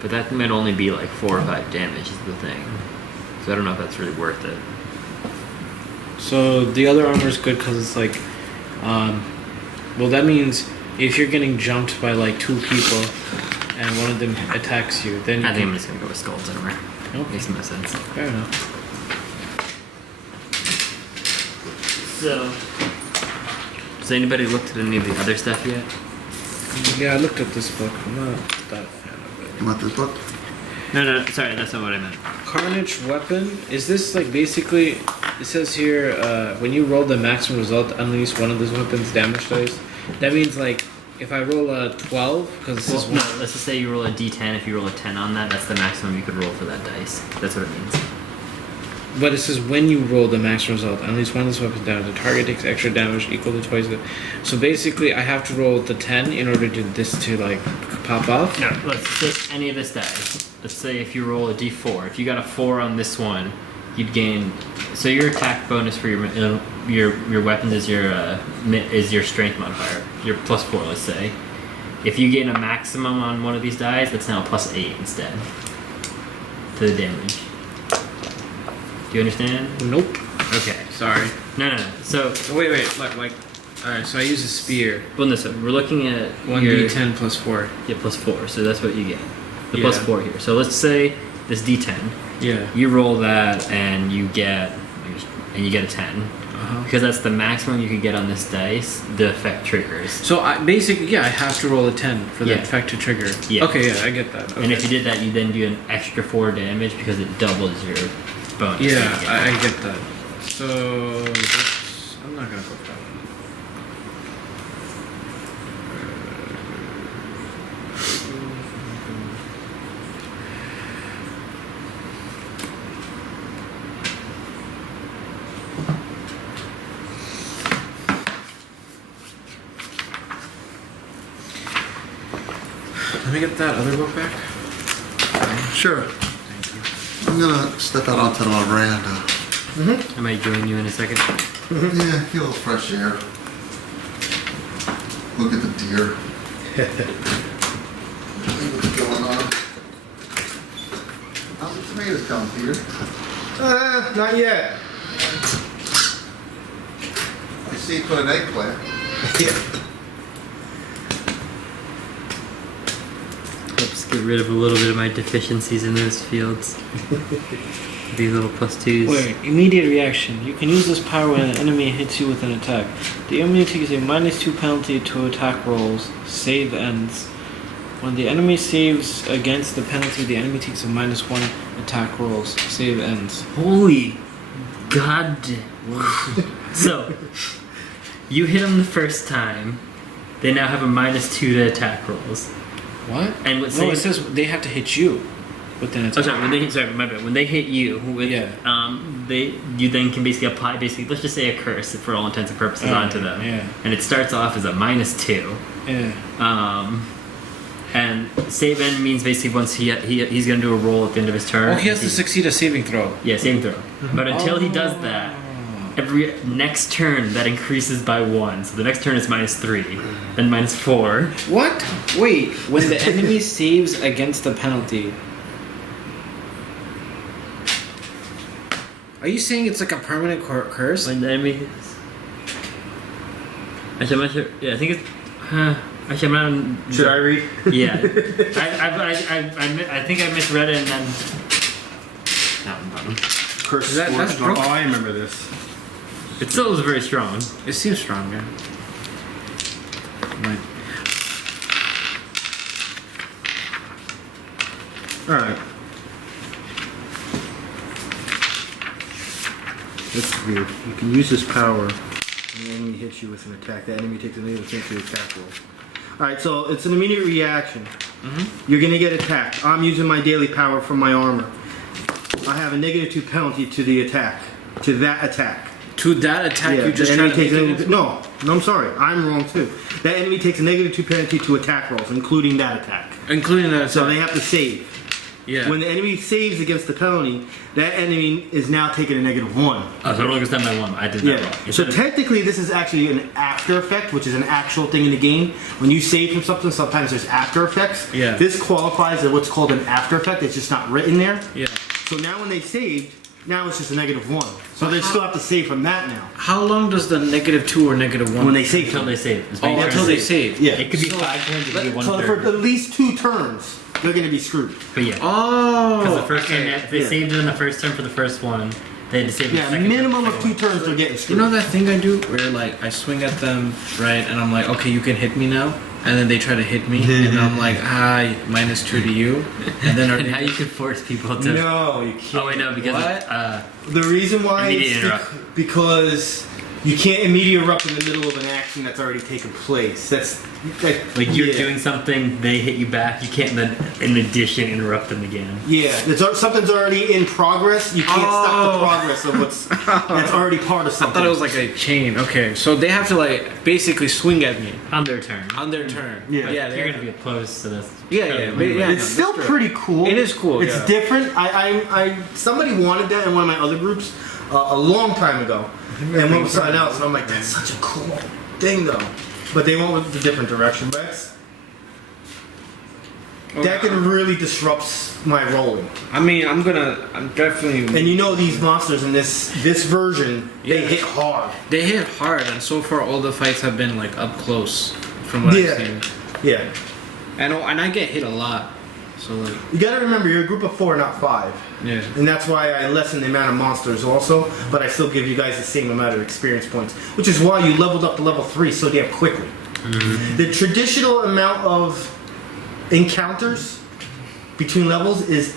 But that might only be like 4 or 5 damage is the thing. So I don't know if that's really worth it. So the other armor is good because it's like, well, that means if you're getting jumped by like 2 people and one of them attacks you, then you I think I'm just gonna go with Skull's armor. Okay. Makes more sense. Fair enough. So, has anybody looked at any of the other stuff yet? Yeah, I looked at this book. I'm not that fan of it. You want this book? No, sorry, that's not what I meant. Carnage weapon. Is this like basically? It says here when you roll the maximum result, unleash one of those weapons' damage dice. That means like if I roll a 12, because this is No, let's just say you roll a d10. If you roll a 10 on that, that's the maximum you could roll for that dice. That's what it means. But it says when you roll the maximum result, unleash one of those weapons damage. The target takes extra damage equal to twice the. So basically, I have to roll the 10 in order to this to like pop off. No, let's take any of this dice. Let's say if you roll a d4. If you got a 4 on this one, you'd gain. So your attack bonus for your weapon is your strength modifier. Your +4, let's say. If you gain a maximum on one of these dice, that's now a +8 instead to the damage. Do you understand? Nope. Okay. Sorry. No. So Wait. Like. All right. So I use a spear. well, no. So we're looking at 1d10 plus 4. Yeah, +4. So that's what you get. The Yeah. +4 here. So let's say this d10. Yeah. You roll that and you get a 10. Because that's the maximum you can get on this dice. The effect triggers. So I basically, I have to roll a 10 for the Yeah. effect to trigger. Yeah. Okay, yeah, I get that. Okay. And if you did that, you then do an extra 4 damage because it doubles your bonus. Yeah, that you get. I get that. So that's, I'm not gonna go for that one. Let me get that other book back. Sure. I'm gonna step out onto the veranda. I might join you in a second. Yeah, get a little fresh air. Look at the deer. What's going on? How's the tomatoes coming, Peter? Not yet. I see you put an eggplant. Helps get rid of a little bit of my deficiencies in those fields. These little +2s. Wait, immediate reaction. You can use this power when an enemy hits you with an attack. The enemy takes a -2 penalty to attack rolls. Save ends. When the enemy saves against the penalty, the enemy takes a -1 attack rolls. Save ends. Holy god. So, you hit them the first time. They now have a -2 to attack rolls. What? And what No, it says they have to hit you with an Oh, attack. sorry, my bad. When they hit you, with, Yeah. you then can basically apply, let's just say a curse for all intents and purposes onto them. Yeah. And it starts off as a -2. Yeah. And save end means basically once he's going to do a roll at the end of his turn. Oh, he has to succeed a saving throw. Yeah, saving throw. But until he does that, every next turn that increases by 1. So the next turn is -3, then -4. What? Wait, when the enemy saves against a penalty. Are you saying it's like a permanent curse? When the enemy. Actually, I'm not sure. Yeah, I think it's. Actually, I'm not. Should I read? Yeah. I think I misread it and then. Down bottom. Curse That's Scorched. broken. Oh, I remember this. It still is very strong. It seems strong, yeah. Right. Alright. That's weird. You can use this power when the enemy hits you with an attack. The enemy takes a negative chance to attack roll. Alright, so it's an immediate reaction. You're gonna get attacked. I'm using my daily power from my armor. I have a -2 penalty to the attack. To that attack. To that attack, Yeah, you just the try enemy to make takes it. no, I'm sorry. I'm wrong too. That enemy takes a -2 penalty to attack rolls, including that attack. Including that attack. So they have to save. Yeah. When the enemy saves against the penalty, that enemy is now taking a -1. Oh, so it only goes down by 1. I did that Yeah. wrong. So technically, this is actually an after effect, which is an actual thing in the game. When you save from something, sometimes there's after effects. Yeah. This qualifies as what's called an after effect. It's just not written there. Yeah. So now when they saved, now it's just a -1. So they still have to save from that now. How long does the -2 or -1? When they save Until they save. As Oh, many until turns they as- save. Yeah. It could be 5 turns, it could be 1 So for turn. at least 2 turns, they're going to be screwed. But yeah. Oh. Because the first turn, if they Yeah. saved it in the first turn for the first one, they had to save it Yeah, the second minimum turn. of 2 turns they're getting You screwed. know that thing I do where like I swing at them, right, and I'm like, okay, you can hit me now, and then they try to hit me, and I'm like, -2 to you, and then And how you could force people to. No, you can't. Oh, wait, no, because. What? The reason why Immediate is interrupt. because you can't immediate erupt in the middle of an action that's already taken place. That's Like you're yeah. doing something, they hit you back, you can't then, in addition, interrupt them again. Yeah, something's already in progress. You can't stop the Oh. progress of what's that's already part of I something. thought it was like a chain. Okay, so they have to like basically swing at me On their turn. on their turn. Yeah. But yeah, you're they're- going to be opposed, so that's. Yeah, yeah, probably but yeah. right. It's no, still that's true. pretty cool. It is cool, It's yeah. different. Somebody wanted that in one of my other groups a long time ago, and went something else. And I'm like, that's such a cool thing, though. But they went with the different direction. But that can really disrupts my rolling. I mean, I'm definitely. And you know these monsters in this version, they Yeah. hit hard. They hit hard, and so far all the fights have been like up close, from what Yeah. I've seen. Yeah. And I get hit a lot, so like You gotta remember, you're a group of 4, not 5. yeah. And that's why I lessen the amount of monsters also, but I still give you guys the same amount of experience points, which is why you leveled up to level 3 so damn quickly. The traditional amount of encounters between levels is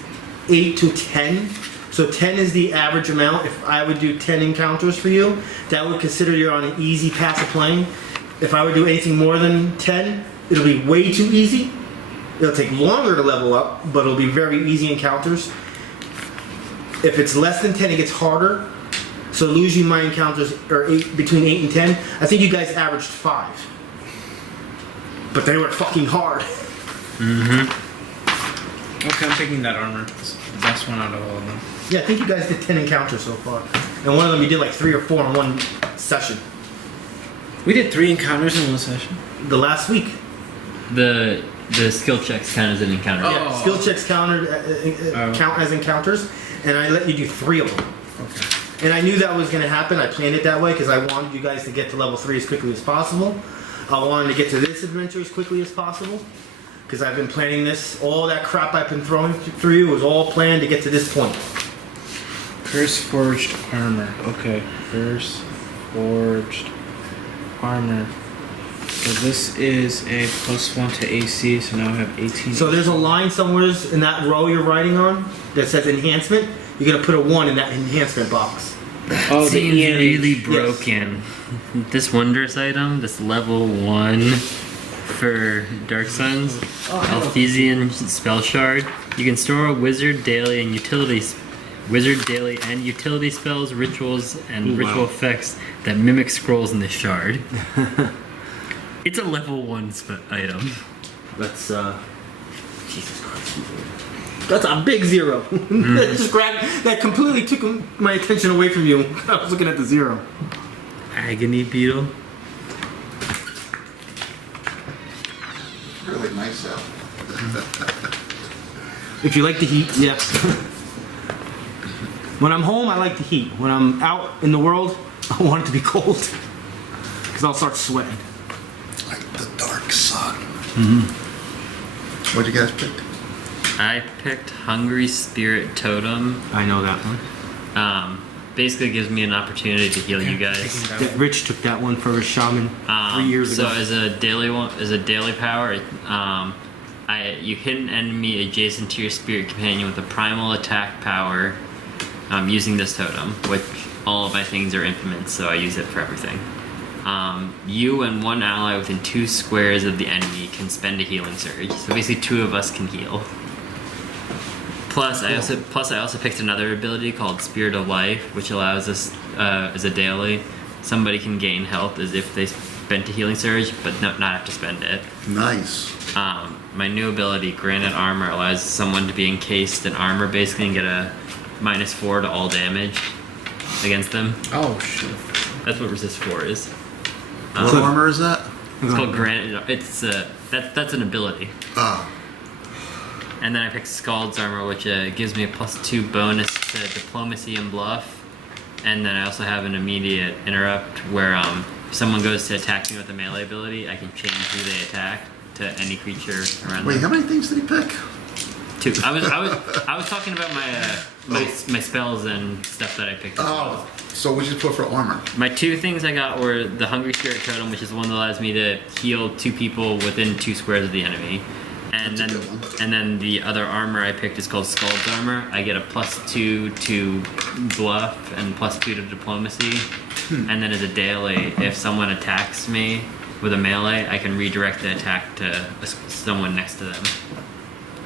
8 to 10. So 10 is the average amount. If I would do 10 encounters for you, that would consider you're on an easy path of playing. If I would do anything more than 10, it'll be way too easy. It'll take longer to level up, but it'll be very easy encounters. If it's less than 10, it gets harder. So usually my encounters are between 8 and 10. I think you guys averaged 5. But they were fucking hard. Okay, I'm taking that armor. It's the best one out of all of them. Yeah, I think you guys did 10 encounters so far. And one of them you did like 3 or 4 in one session. We did 3 encounters in one session. The last week. The skill checks count as an encounter. Oh. Yeah, skill checks count as encounters, and I let you do 3 of them. Okay. And I knew that was going to happen. I planned it that way because I wanted you guys to get to level 3 as quickly as possible. I wanted to get to this adventure as quickly as possible because I've been planning this. All that crap I've been throwing through you was all planned to get to this point. Curse forged armor. Okay. Curse forged armor. So this is a +1 to AC, so now I have 18. So there's a line somewhere in that row you're writing on that says enhancement. You're going to put a 1 in that enhancement box. oh, the Seems EN. really broken. This wondrous item, this level 1 for Dark Suns, Alphesian spell shard. You can store a wizard daily and utility spells, rituals, and ritual effects that mimic scrolls in this shard. It's a level 1 item. That's Jesus Christ. That's a big 0. That completely took my attention away from you. I was looking at the 0. Agony beetle. Really nice out. If you like the heat, yes. When I'm home, I like the heat. When I'm out in the world, I want it to be cold. Because I'll start sweating. Like the dark sun. What'd you guys pick? I picked Hungry Spirit Totem. I know that one. Basically gives me an opportunity to heal you guys. Yeah, Rich took that one for his shaman 3 years So ago. as a daily power, you hit an enemy adjacent to your spirit companion with a primal attack power using this totem, which all of my things are implements, so I use it for everything. You and one ally within 2 squares of the enemy can spend a healing surge. So basically 2 of us can heal. Plus, I also picked another ability called Spirit of Life, which allows us as a daily, somebody can gain health as if they spent a healing surge, but not have to spend it. Nice. My new ability, Granite Armor, allows someone to be encased in armor basically and get a -4 to all damage against them. Oh shit. That's what Resist 4 is. What armor is that? It's called Granite. It's that's an ability. Ah. And then I picked Scald's Armor, which gives me a +2 bonus to Diplomacy and Bluff. And then I also have an immediate interrupt where if someone goes to attack me with a melee ability, I can change who they attack to any creature around Wait, them. how many things did he pick? 2. I was talking about my spells and stuff that I picked up. Oh, so what did you put for armor? My 2 things I got were the Hungry Spirit Totem, which is the one that allows me to heal 2 people within 2 squares of the enemy. That's a good one. And then the other armor I picked is called Scald's Armor. I get a +2 to Bluff and +2 to Diplomacy. And then as a daily, if someone attacks me with a melee, I can redirect the attack to someone next to them.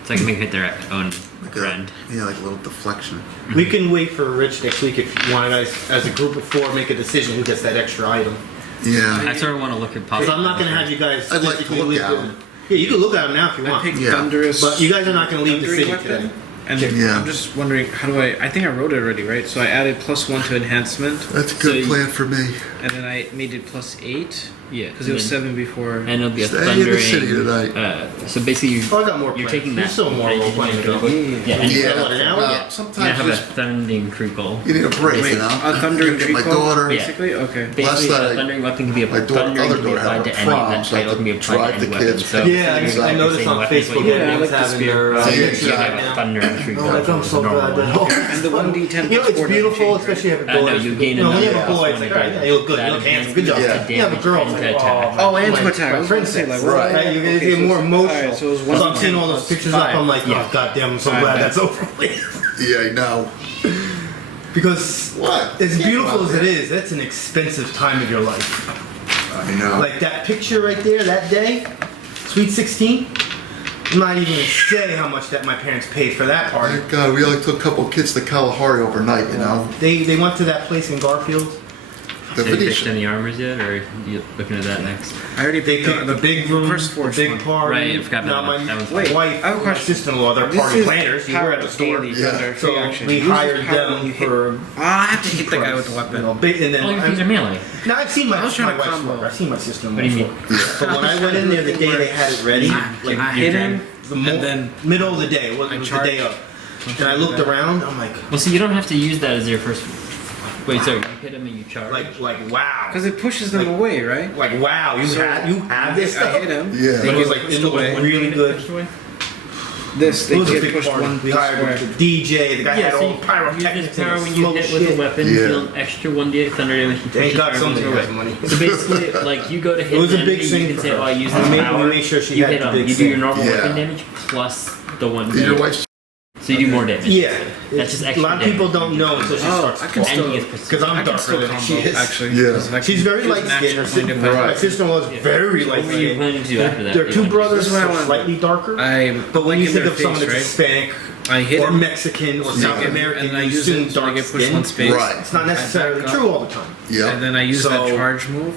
So I can make hit their own friend. Yeah, like a little deflection. We can wait for Rich next week if you want to guys, as a group of 4, make a decision who gets that extra item. Yeah. I sort of want to look at Because possible. I'm not going to have you guys. I'd like to physically look leave at the- 'em. Yeah, you can look at them now if you I want. picked Yeah. Thunderous. But you guys are not going to leave the Thundering city weapon. today. And Yeah. I'm just wondering, how do I think I wrote it already, right? So I added +1 to enhancement, That's a good So plan for me. and then I made it +8 Yeah. because it was 7 before. And it'll be a Stay in thundering. the city tonight. So basically, Oh, I got more you're plans. taking There's that. still more role playing to go. Yeah, and Yeah. what, an hour? Well, you sometimes have you a just, thundering crinkle. you need a break, Wait, you know? a thundering Get my treacle? daughter. Yeah. Basically, okay. Basically, night, a thundering weapon can be my applied. daughter- Thundering other can be daughter had applied a to any prom, event so I title. Can be could applied to drive any the weapon. kids. So Yeah, I Exactly. noticed on Facebook Yeah, I everyone's like the having spear. their Yeah, pictures yeah. right have a now. thundering treacle. Oh, that sounds so Normal bad. one. And the 1d10 You know, it's plus 4 beautiful, doesn't change, especially if you have a No, daughter. you gain when you have another a boy, it's like, all right, you look good, you look handsome, good job. Yeah. You have a girl, it's like, And to oh, attaght. Oh, and my- to attack. my I was gonna say, princess. like, Right. Right, you're gonna Okay, get so more it's- emotional. alright, so it was Because I'm 1d10 seeing all those plus pictures up, 5. I'm like, Yeah. oh, goddamn, I'm so Alright, glad bet. that's over with. Yeah, I know. Because What? as Yeah, beautiful well, as it is, that's an expensive time of your life. I know. Like that picture right there, that day, Sweet 16. I'm not even gonna say how much that my parents paid for that party. Thank God, we only took a couple kids to Kalahari overnight, you know? They went to that place in Garfield. The Have you video picked any armors yet, or are you looking at that next? I already They picked picked the big room, first the force big one. party. Right, I forgot Now about my that. That one's Wait, wife, I have a my question. sister-in-law, they're This party is planners. You were power at the store. daily Yeah. thunder, So free action. we Use the hired power them when you hit- for. I have to hit the guy with the weapon. You know, big, and then Oh, these are melee. now I've seen my I was trying to wife's combo. work. I've seen my sister-in-law. What do you mean? But when I went in there the day they had it ready, like I hit him, the and then middle of the day, it was I the day charged. of. And I looked around, I'm like, Well, see, you don't have to use that as your first. Wait, sorry. You hit him and you charge. like wow. because it pushes them away, right? Like wow, you So, have this I stuff. hit him. Yeah. But They it was get like pushed it looked away. really good. This It they was a get big pushed party. one We hired square. the DJ. The guy Yeah, had so all you use pyrotechnics this power and when you smoke hit with a shit. weapon, Yeah. deal extra 1d8 thunder damage. and Thank pushes God power somebody away. has money. So basically, like you go to hit It was a an big enemy, thing you can for say, her. "Oh, I use We this made- power." we made sure she you had hit the them. big You do your thing. normal Yeah. weapon damage plus the one. Did your wife? So you do more damage. Yeah, That's just a extra lot of people damage. don't know until she Oh, starts I can talking. still Because I'm I can darker still than combo she is. actually. Yeah. 'cause I can She's very use light an extra skinned. point of My Right. sister-in-law is very light What were you skinned. planning to do after that? There are two brothers This is what I who are wanna do. slightly darker. I But when like you in think their of someone face, that's right? Hispanic I hit or him, Mexican or South Yeah. American, and I you use assume it so I dark get pushed skin. one space. Right. It's not I necessarily back up. true all the time. Yeah. And then I use So- that charge move.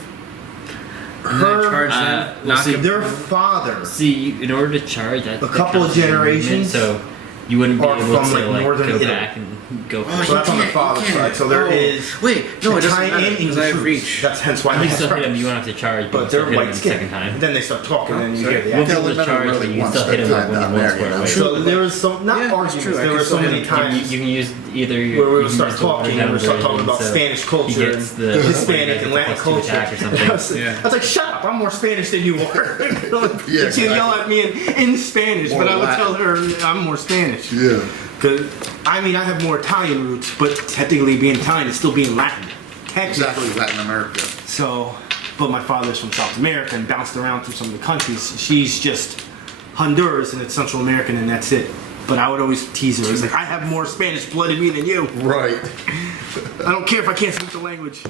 And then Her- I charge them. well, knock see, him Their down. father See, in order to charge, that A couple of counts as your movement, generations so you wouldn't be are able from, to like, like northern go Italy. back and go. Oh, So that's on the can't- father's you can't. side. So there Oh. is Wait, no, it doesn't Italian matter and because English I have roots. reach. That's hence why you they can still hit have him. You don't have to charge, But you they're still hit him white the skinned. second time. Then they start talking, and you sorry. hear the You won't be accent. able to Tell them charge, really but you can wants still that hit him time like when down you there, one square you know? away. So there was some, not Yeah, it's arguments, true. I there can were so still many hit him. times You can use either where we would you start can use the talking and watered we would start down talking about version, Spanish so culture he and gets the Hispanic and Latin +2 culture. attack or something. I was, Yeah. I was like, shut up, I'm more Spanish than you are. Yeah, She'd yell at me in Spanish, More but I would Latin. tell her I'm more Spanish. Yeah. Because, I mean, I have more Italian roots, but technically being Italian is still being Latin. Technically. Exactly, Latin America. So, but my father's from South America and bounced around through some of the countries. She's just Honduras and it's Central American and that's it. But I would always tease her. It's like, I have more Spanish blood in me than you. Right. I don't care if I can't speak the language.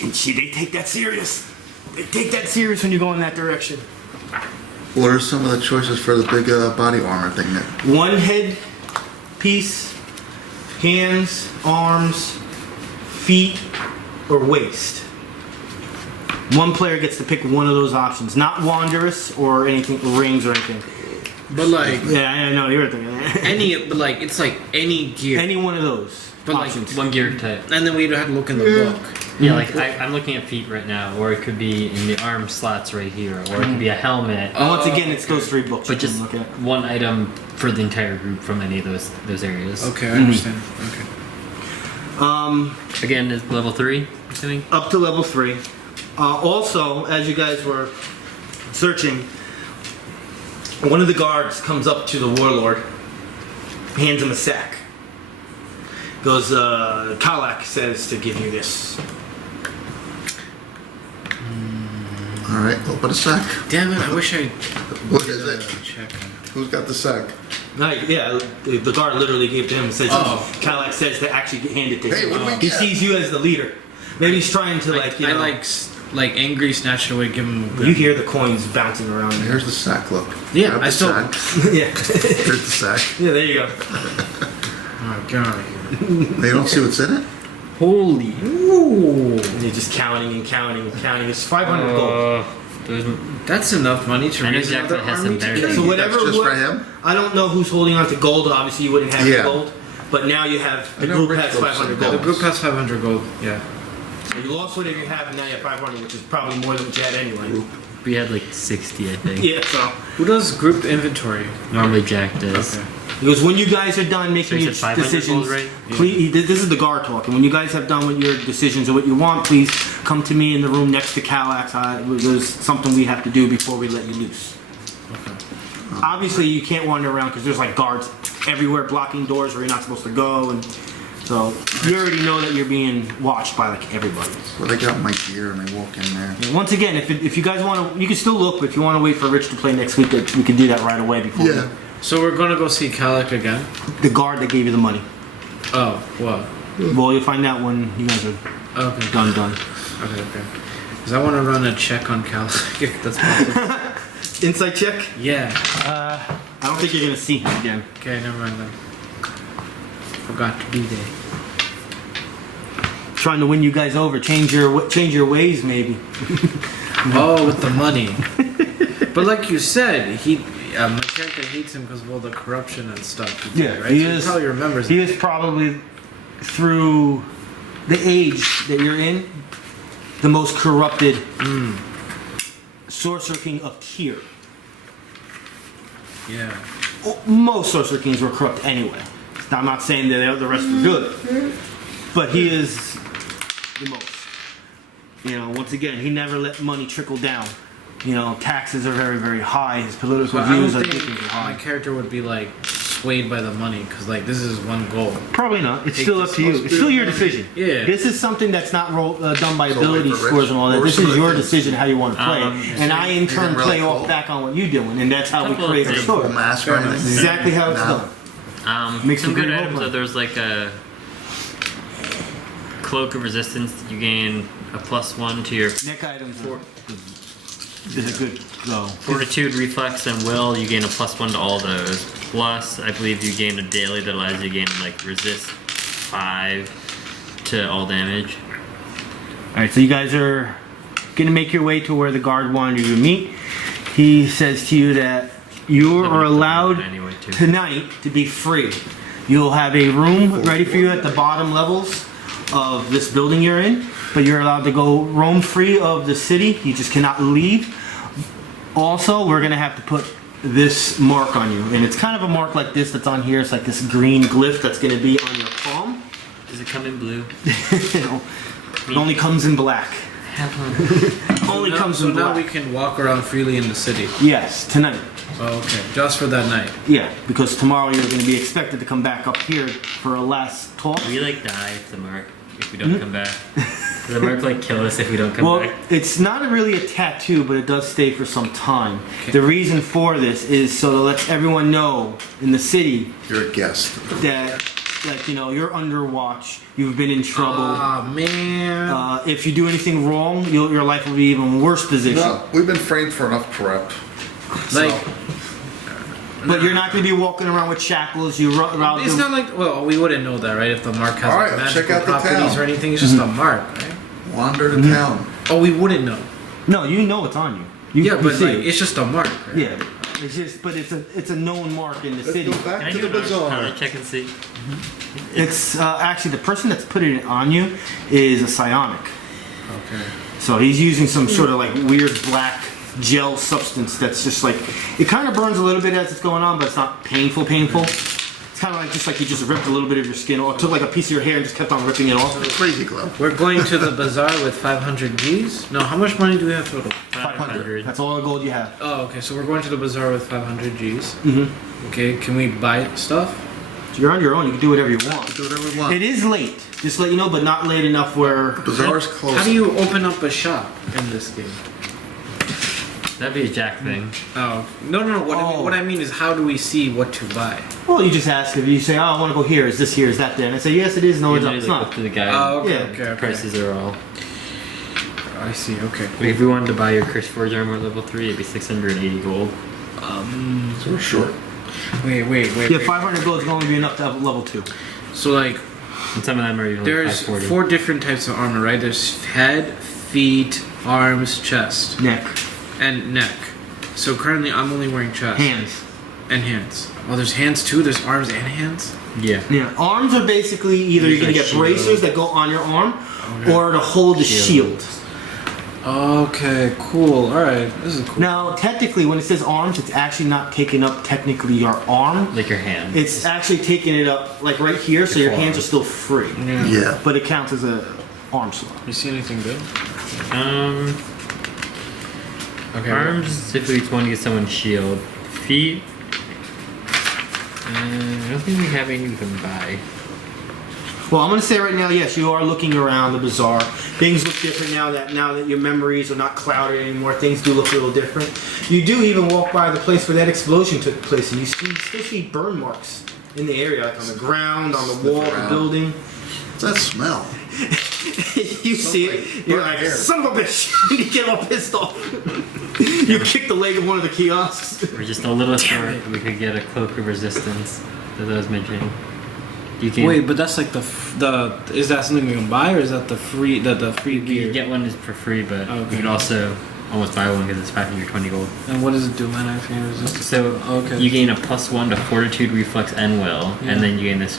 They take that serious. They take that serious when you go in that direction. What are some of the choices for the big body armor thing? That One head piece, hands, arms, feet, or waist. One player gets to pick one of those options, not Wanderous or anything, rings or anything. But like Yeah, I know you're thinking any, but like it's like any gear. any one of those But like options. One gear type. And then we'd have to look in the book. Yeah, like I'm looking at feet right now, or it could be in the arm slots right here, or it could be a helmet. And once again, it's those 3 books. But you can just look at. one item for the entire group from any of those areas. Okay, I understand. Okay. Again, is level 3, assuming? Up to level 3. Also, as you guys were searching, one of the guards comes up to the Warlord, hands him a sack. Goes, Kalak says to give you this. Alright, open a sack. Damn it! I wish I. What is it? Check. Who's got the sack? No, yeah, the guard literally gave it to him and says, Oh. Kalak says to actually hand it to Hey, him. what do we He get? sees you as the leader. Maybe he's trying to, like, you know. like angry snatch it away, give him. You hear the coins bouncing around there. Here's the sack, look. Yeah, Grab I the still- sack. Yeah. Here's the sack. Yeah, there you go. Oh, get out of here. They don't see what's in it? Holy. Ooh. And you're just counting and counting and counting. It's 500 gold. That's enough money to I know raise Jack another has army some there. today. So whatever. That's just what- for him? I don't know who's holding on to gold. Obviously, you wouldn't have Yeah. the gold. But now you have. The I know group Rick has goes 500 some gold. The group has 500 gold. Yeah. So you lost whatever you have, and now you have 500, which is probably more than what you had anyway. We had like 60, I think. Yeah. So Who does grouped inventory? Normally Jack does. Okay. it was when you guys are done making So you your said 500 decisions. gold, right? Please, this is the guard talking. When you guys have done with your decisions and what you want, please come to me in the room next to Calax. There's something we have to do before we let you loose. Okay. Obviously, you can't wander around because there's like guards everywhere blocking doors where you're not supposed to go, and so you already know that you're being watched by like everybody. Well, they got my gear and they walk in there. And once again, if you guys want to, you can still look, but if you want to wait for Rich to play next week, we can do that right away before Yeah. So we're gonna go see Kalak again? the guard that gave you the money. Oh, what? Well, you'll find out when you guys are Okay. done. Okay. Because I want to run a check on Kalak if that's possible. Insight check. Yeah. I don't think you're gonna see him again. Okay, never mind then. Forgot to be there. Trying to win you guys over, change your ways, maybe. Oh, with the money. But like you said, my character hates him because of all the corruption and stuff. He did, right? he So is. He probably remembers He it. is probably through the age that you're in, the most corrupted Sorcerer King of Tyr. Yeah. Most Sorcerer Kings were corrupt anyway. I'm not saying that the rest are good, but he is the most. You know, once again, he never let money trickle down. You know, taxes are very, very high. His political But I views don't are think ridiculously my high. character would be like swayed by the money because like this is one goal. Probably not. It's Take still this up to you. most It's still your beautiful- decision. Yeah. This is something that's not done by So ability wait for Rich. scores and all that. What were This some is of the your things? decision how you want to play it. And I, in turn, really play cool. off back on what you're doing. And that's how we Couple of create our things. story. Full mask or anything? Exactly how it's No. done. Makes Some a good great items roleplay. are there's like a cloak of resistance. You gain a +1 to your Neck items is a good go. fortitude, reflex, and will. You gain a +1 to all those. Plus, I believe you gain a daily that allows you to gain like resist 5 to all damage. Alright, so you guys are going to make your way to where the guard wanted you to meet. He says to you that you are allowed Anyway, too. tonight to be free. You'll have a room ready for you at the bottom levels of this building you're in, but you're allowed to go roam free of the city. You just cannot leave. Also, we're going to have to put this mark on you, and it's kind of a mark like this that's on here. It's like this green glyph that's going to be on your palm. Does it come in blue? It only comes in black. Only comes So in now black. we can walk around freely in the city. Yes, tonight. Oh, okay. Just for that night. Yeah, because tomorrow you're going to be expected to come back up here for a last talk. We like die if the mark if we don't come back. Does the mark like kill us if we don't come Well, back? it's not really a tattoo, but it does stay for some time. Okay. The reason for this is so to let everyone know in the city You're a guest. that, like, you know, you're under watch. You've been in trouble. Ah, man. If you do anything wrong, your life will be even worse position. Well, we've been framed for enough prep. Like, But you're not going to be walking around with shackles. it's not like, well, we wouldn't know that, right? If the mark has All right, like, check magical out the properties town. or anything, it's just a mark, right? Wander to town. Oh, we wouldn't know. No, you know it's on you. You Yeah, can but see like, it. it's just a mark. Right? Yeah, it's just, but it's a known mark in the Let's city. go back Can I to do the an bazaar. arcana check and see? It's actually the person that's put it on you is a psionic. Okay. So he's using some sort of like weird black gel substance that's just like, it kind of burns a little bit as it's going on, but it's not painful. It's kind of like just like you just ripped a little bit of your skin or took like a piece of your hair and just kept on ripping it off. Crazy glow. We're going to the bazaar with 500 Gs. No, how much money do we have total? 500. That's all the gold you have. Oh, okay. So we're going to the bazaar with 500 Gs. Mm-hmm. Okay. Can we buy stuff? You're on your own. You can do whatever you want. Do whatever we want. It is late, just to let you know, but not late enough where. Bazaar's closed. How do you open up a shop in this game? That'd be a Jack thing. Oh no. What I mean is, how do we see what to buy? Well, you just ask if you say, "Oh, I want to go here. Is this here? Is that there?" And I say, "Yes, it is." No, You it's not. literally It's look not. up to the guy. Oh, okay, Yeah. okay. Prices are all. I see. Okay. If we wanted to buy your Curse Forge armor level 3, it'd be 680 gold. So we're short. Wait. Yeah, 500 gold is going to be enough to have level 2. So like, And some of them are even there's 540. 4 different types of armor, right? There's head, feet, arms, chest, Neck, and neck. So currently, I'm only wearing chest hands. and hands. Oh, there's hands too. There's arms and hands. Yeah. Yeah, arms are basically either you're gonna Usually get shield. bracers that go on your arm, Okay. or to hold the Shield. shield. Okay, cool. All right, this is cool. Now, technically, when it says arms, it's actually not taking up technically your arm. Like your hand. It's actually taking it up like right here, so your hands are still free. Yeah. But it counts as a arm slot. You see anything good? Okay. Arms, typically it's one to get someone's shield. Feet. I don't think we have any you can buy. Well, I'm gonna say right now, yes, you are looking around the bazaar. Things look different now that your memories are not clouded anymore. Things do look a little different. You do even walk by the place where that explosion took place, and you still see burn marks in the area, like on the ground, on the wall, the building. What's that smell? You see it, you're like, son of a bitch! You get all pissed off. You kick the leg of one of the kiosks. We're just a little short. We could get a cloak of resistance that I was mentioning. You can Wait, but that's like the is that something we can buy or is that the free free you gear? can get one for free, but Okay. you could also almost buy one because it's 520 gold. And what does it do, man? I think it was just So Okay. you gain a +1 to Fortitude, Reflex, and Will, Yeah. and then you gain this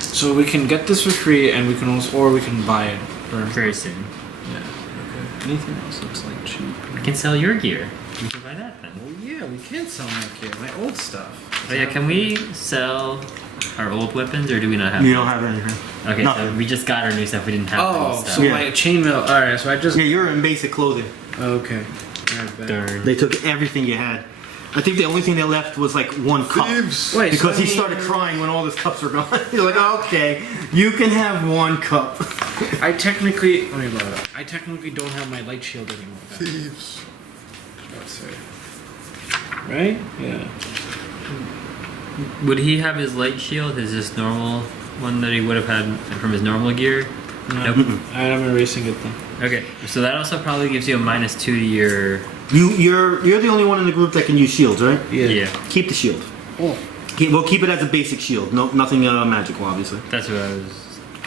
so we can get this for free and we can also or we can buy it for very soon. yeah. Okay. Anything else looks like cheap? We can sell your gear. We can buy that then. Well, yeah, we can sell my gear, my old stuff. Oh yeah, can we sell our old weapons, or do we not have? You them? don't have anything. Okay, Nothing. so we just got our new stuff. We didn't have Oh, the old stuff. so Yeah. my chainmail. All right, so I just Yeah, you're in basic clothing. okay. All right, bet. Darn. They took everything you had. I think the only thing they left was like one cup. Thieves. Wait, Because so he started crying when all his cups were gone. You're like, okay, you can have one cup. I technically let me load up. I technically don't have my light shield anymore. Then. Thieves. Let's see. Right? Yeah. Would he have his light shield? His just normal one that he would have had from his normal gear? No. Nope. Alright, I'm erasing it then. Okay, so that also probably gives you a -2 to your. You're the only one in the group that can use shields, right? Yeah. Keep the shield. Oh. We'll keep it as a basic shield. No, nothing magical, obviously. That's what I was.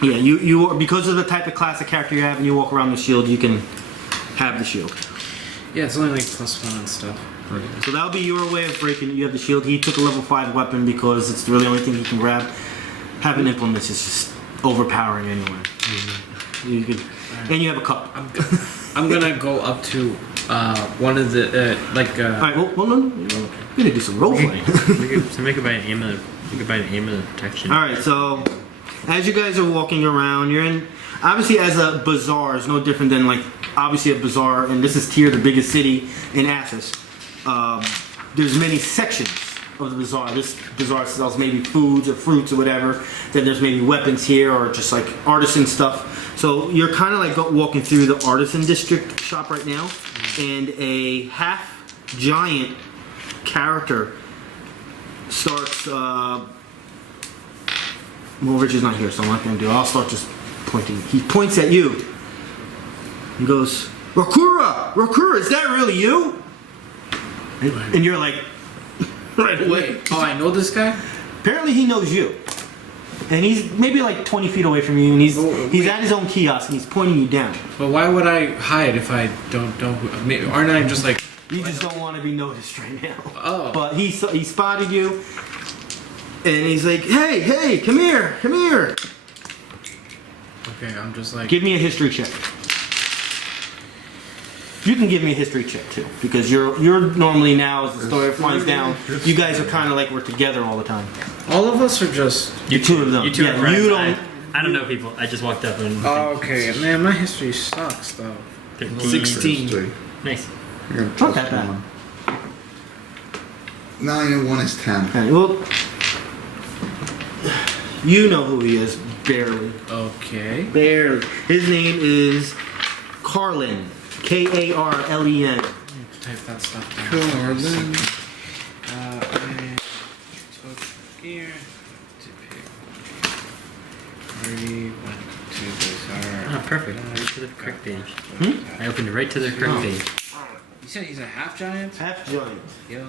Yeah, you because of the type of classic character you have, and you walk around with shield, you can have the shield. Yeah, it's only like +1 and stuff. So that'll be your way of breaking it. You have the shield. He took a level 5 weapon because it's really the only thing he can grab. Having implements is just overpowering anyway. You could, and you have a cup. I'm gonna go up to one of the All right, well, no, we're gonna do some role playing. Somebody could buy an amulet. You could buy an amulet of protection. All right, so as you guys are walking around, you're in. Obviously, as a bazaar is no different than like obviously a bazaar, and this is Tyr, the biggest city in Athos. There's many sections of the bazaar. This bazaar sells maybe foods or fruits or whatever. Then there's maybe weapons here or just like artisan stuff. So you're kind of like walking through the artisan district shop right now, and a half giant character starts. Well, Richard's not here, so I'm not going to do it. I'll start just pointing. He points at you. He goes, Rakura! Rakura, is that really you? And you're like, right away. Wait. Oh, I know this guy. Apparently he knows you. and he's maybe like 20 feet away from you, and he's at his own kiosk, and he's pointing you down. But why would I hide if I don't? Aren't I just like? You just don't want to be noticed right now. Oh. But he spotted you, and he's like, hey, come here. Okay, I'm just like. Give me a history check. You can give me a history check too, because you're normally now, as the story flies down, you guys are kind of like we're together all the time. All of us are just. You two of them. You two yeah, are friends. you don't. I don't know people. I just walked up and. Okay, man, my history sucks though. 16. Nice. You're gonna Not trust that bad. one. 9 and 1 is 10. Okay, well, you know who he is, barely. Okay. Barely. His name is Karlen. Karlen. Type that stuff down. Karlen. I took gear to pick. Already went to the Oh, perfect. Right to the correct page. Hmm? I opened right to the correct page. You said he's a half giant? Half giant. Yo.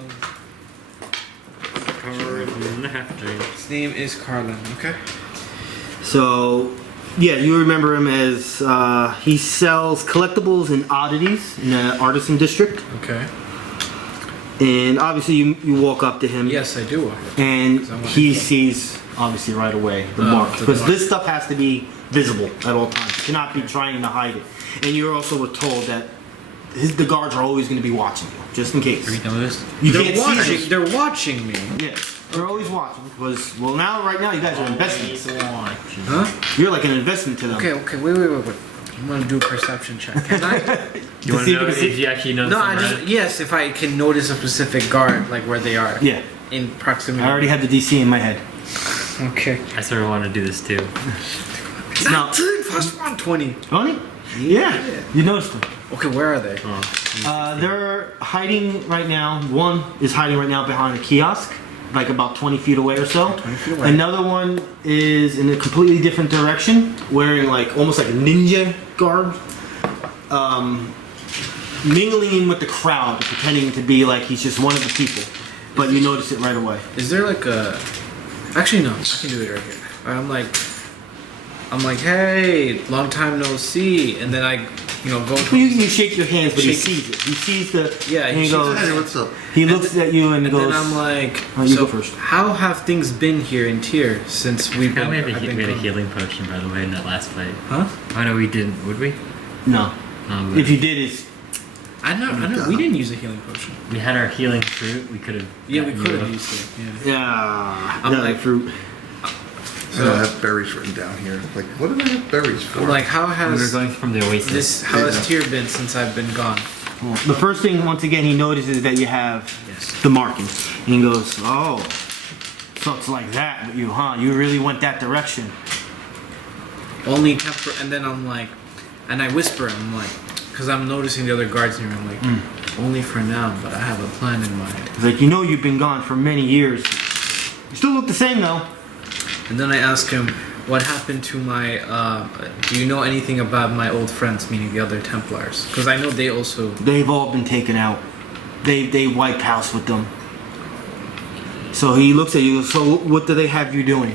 Half giant. His name is Karlen. Okay. So, yeah, you remember him as he sells collectibles and oddities in the artisan district. Okay. And obviously, you walk up to him. Yes, I do. And he sees obviously right away the mark, the because mark. this stuff has to be visible at all times. You cannot be trying to hide it. And you're also told that the guards are always going to be watching you, just in case. Are we done with this? You They're can't watching. see this. They're watching me. Yeah, they're always watching. Because right now you guys are investments. Watching. Huh? You're like an investment to them. Okay. Wait. I'm gonna do a perception check. Can I? You want see to know if you can if you actually know No, something, right? yes. If I can notice a specific guard, like where they are. Yeah, In proximity. I already have the DC in my head. Okay. I sort of want to do this too. Now, 19 plus 120. Oni? Yeah, you noticed them. Okay, where are they? They're hiding right now. One is hiding right now behind a kiosk, like about 20 feet away or so. 20 feet away. Another one is in a completely different direction, wearing like almost like a ninja garb, mingling in with the crowd, pretending to be like he's just one of the people. But you notice it right away. Is there like a? Actually, no. I can do it right here. I'm like, hey, long time no see, and then I, go. You shake your hands, but he Shake- sees it. He sees the. Yeah, and he he shakes goes. Hey, what's up? He looks at you and And goes. then I'm like, Oh, you so go first. how have things been here in Tyr since we've been? we had I've a been gone? healing potion, by the way, in that last fight. Huh? Oh no, we didn't. Would we? No. But If you did, it's. I know. We didn't use a healing potion. we had our healing fruit. We could have. Yeah, we could have used it. Yeah. Yeah. I'm no, like- fruit. So I have berries written down here. Like, what do I have berries for? I'm like, how We were has going from the oasis. how has Tyr been since I've been gone? Well, the first thing, once again, he notices that you have Yes. the marking. And he goes, oh, so it's like that with you, huh? You really went that direction. Only and then I'm like, and I whisper, I'm like, because I'm noticing the other guards near me. I'm like, only for now, but I have a plan in mind. He's like, you've been gone for many years. You still look the same, though. And then I ask him, what happened to my? Do you know anything about my old friends, meaning the other Templars? Because I know they also. They've all been taken out. They wiped house with them. So he looks at you. So what do they have you doing?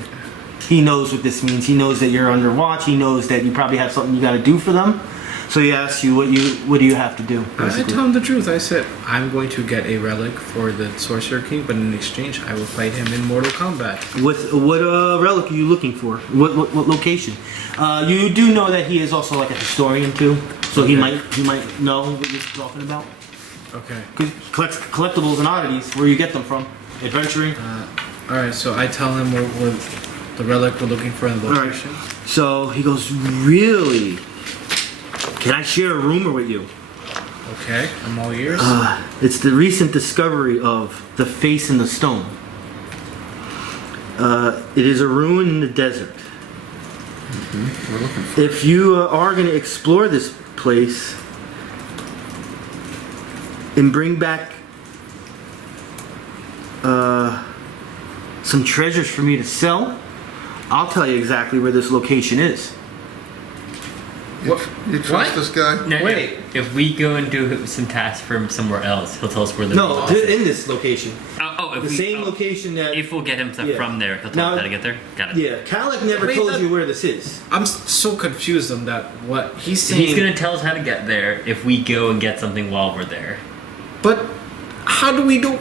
He knows what this means. He knows that you're under watch. He knows that you probably have something you got to do for them. So he asks you, what do you have to do? I Basically. tell him the truth. I said, I'm going to get a relic for the Sorcerer King, but in exchange, I will fight him in Mortal Kombat. What relic are you looking for? What location? You do know that he is also like a historian too, so he might know what you're talking about. Okay. Because he collects collectibles and oddities. Where you get them from? Adventuring. All right. So I tell him what the relic we're looking for in the All right. location. So he goes, really? Can I share a rumor with you? Okay. I'm all ears. It's the recent discovery of the face in the stone. It is a ruin in the desert. We're looking for. If you are going to explore this place and bring back some treasures for me to sell, I'll tell you exactly where this location is. You trust this guy? No, Wait. If we go and do some tasks for him somewhere else, he'll tell us where the No, in this location. Oh, if the we, same location that. if we'll get him to Yeah. from there, he'll tell Now- us how to get there. Got it. Yeah, Kalik never Wait, told that- you where this is. I'm so confused on that. What he's saying. He's gonna tell us how to get there if we go and get something while we're there. But how do we know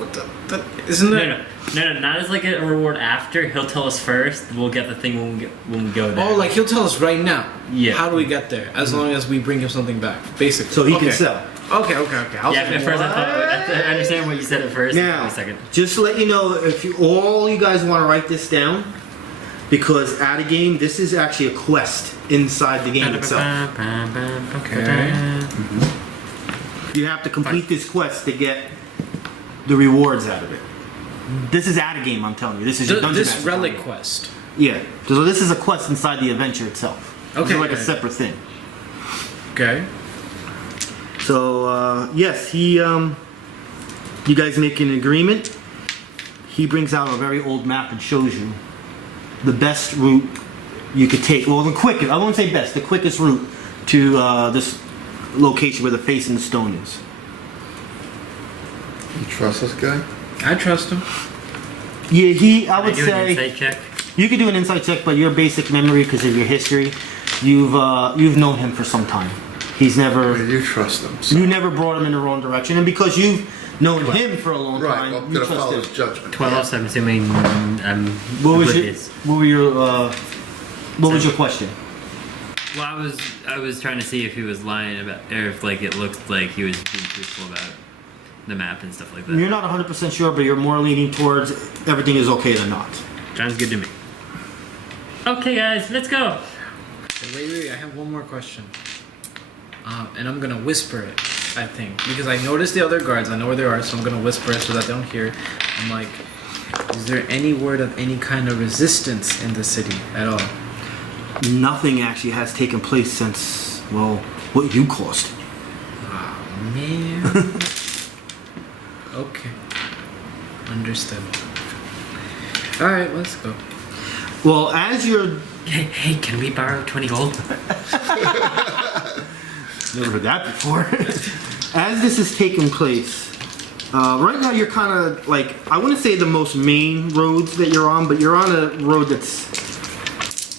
that? Isn't No, that? no, not as like a reward after. He'll tell us first. We'll get the thing when we go there. Oh, like he'll tell us right now. Yeah. How do we get there? As long as we bring him something back, basically. So he okay. can sell. Okay. I'll Yeah, at first I thought I understand what you said at first. Now, Wait a second. just to let you know, if you all you guys want to write this down, because at a game, this is actually a quest inside the game itself. Okay. You have to complete this quest to get the rewards out of it. This is at a game, I'm telling you. This is your dungeon This master relic telling you. quest. Yeah. So this is a quest inside the adventure itself. Okay. It's like a separate thing. Okay. So yes, he. You guys make an agreement. He brings out a very old map and shows you the best route you could take. Well, the quickest. I won't say best. The quickest route to this location where the face in the stone is. You trust this guy? I trust him. Yeah, I Can would do an say insight check. you could do an insight check, but your basic memory, because of your history, you've known him for some time. He's never. You trust him. So. You never brought him in the wrong direction, and because you've known him for a long Right, time, I'm you gonna trust follow him. his judgment. 12, so I'm assuming I'm What was oblivious. your question? Well, I was trying to see if he was lying about, or if like it looked like he was being truthful about the map and stuff like that. You're not 100% sure, but you're more leaning towards everything is okay than not. Sounds good to me. Okay, guys, let's go. Wait, I have one more question. And I'm gonna whisper it, I think. Because I noticed the other guards, I know where they are, so I'm gonna whisper it so that they don't hear. I'm like, is there any word of any kind of resistance in the city at all? Nothing actually has taken place since, well, what you caused. Oh, man. Okay. Understood. Alright, let's go. Well, as you're... Hey, can we borrow 20 gold? Never heard that before. As this is taking place, right now you're kind of like, I wouldn't say the most main roads that you're on, but you're on a road that's,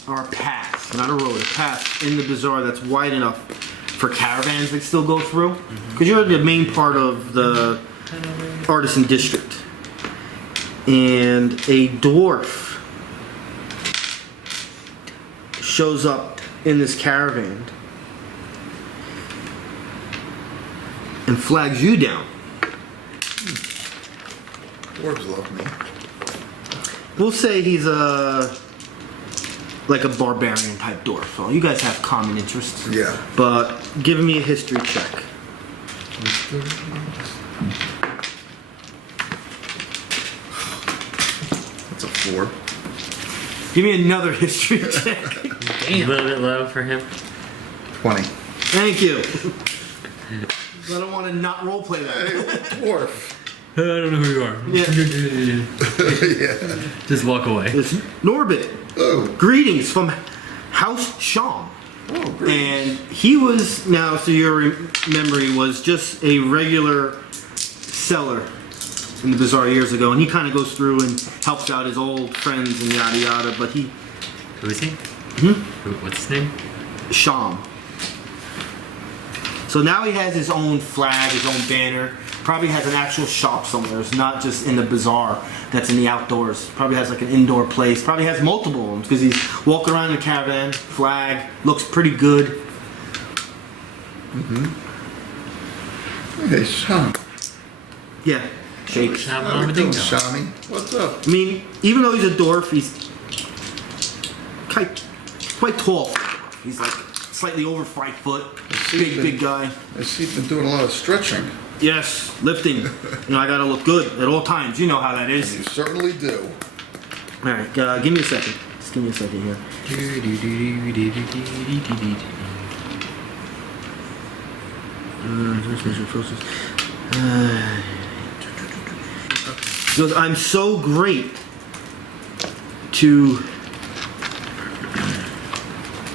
or a path, not a road, a path in the bazaar that's wide enough for caravans that still go through. Because you're the main part of the artisan district. And a dwarf shows up in this caravan and flags you down. Dwarves love me. We'll say he's like a barbarian type dwarf. So you guys have common interests. Yeah. But give me a history check. That's a 4. Give me another history check. A little bit low for him. 20. Thank you. I don't want to not roleplay that. Dwarf. I don't know who you are. Yeah. Yeah. Just walk away. It's Norbit. Oh. Greetings from House Shaman. Oh, great. And he was, now, so your memory was just a regular seller in the bazaar years ago, and he kind of goes through and helps out his old friends and yada yada, but he, Who is he? What's his name? Sham. So now he has his own flag, his own banner, probably has an actual shop somewhere. It's not just in the bazaar that's in the outdoors. Probably has like an indoor place, probably has multiple of them because he's walking around in a caravan, flag, looks pretty good. Hey, Shaman. Yeah, shake. Shaman How we doing, Armadillo. Shami? What's up? I mean, even though he's a dwarf, he's quite tall. For a dwarf. He's like slightly over 5 foot, big guy. I see you've been doing a lot of stretching. Yes, lifting. You know, I gotta look good at all times. You know how that is. You certainly do. All right, give me a second. Just give me a second here. He goes, I'm so great to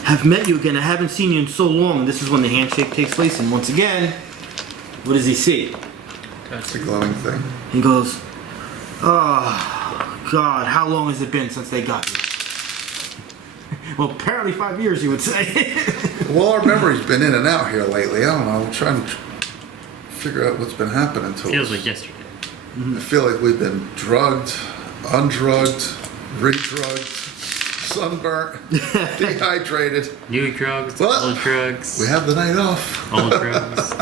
have met you again. I haven't seen you in so long. This is when the handshake takes place, and once again, what does he see? That's a glowing thing. He goes, Oh, God, how long has it been since they got you? Well, apparently 5 years, you would say. Well, our memory's been in and out here lately. I don't know. I'm trying to figure out what's been happening to Feels us. like yesterday. I feel like we've been drugged, undrugged, redrugged, sunburnt, dehydrated. New drugs, What? old drugs, We have the night off, old drugs.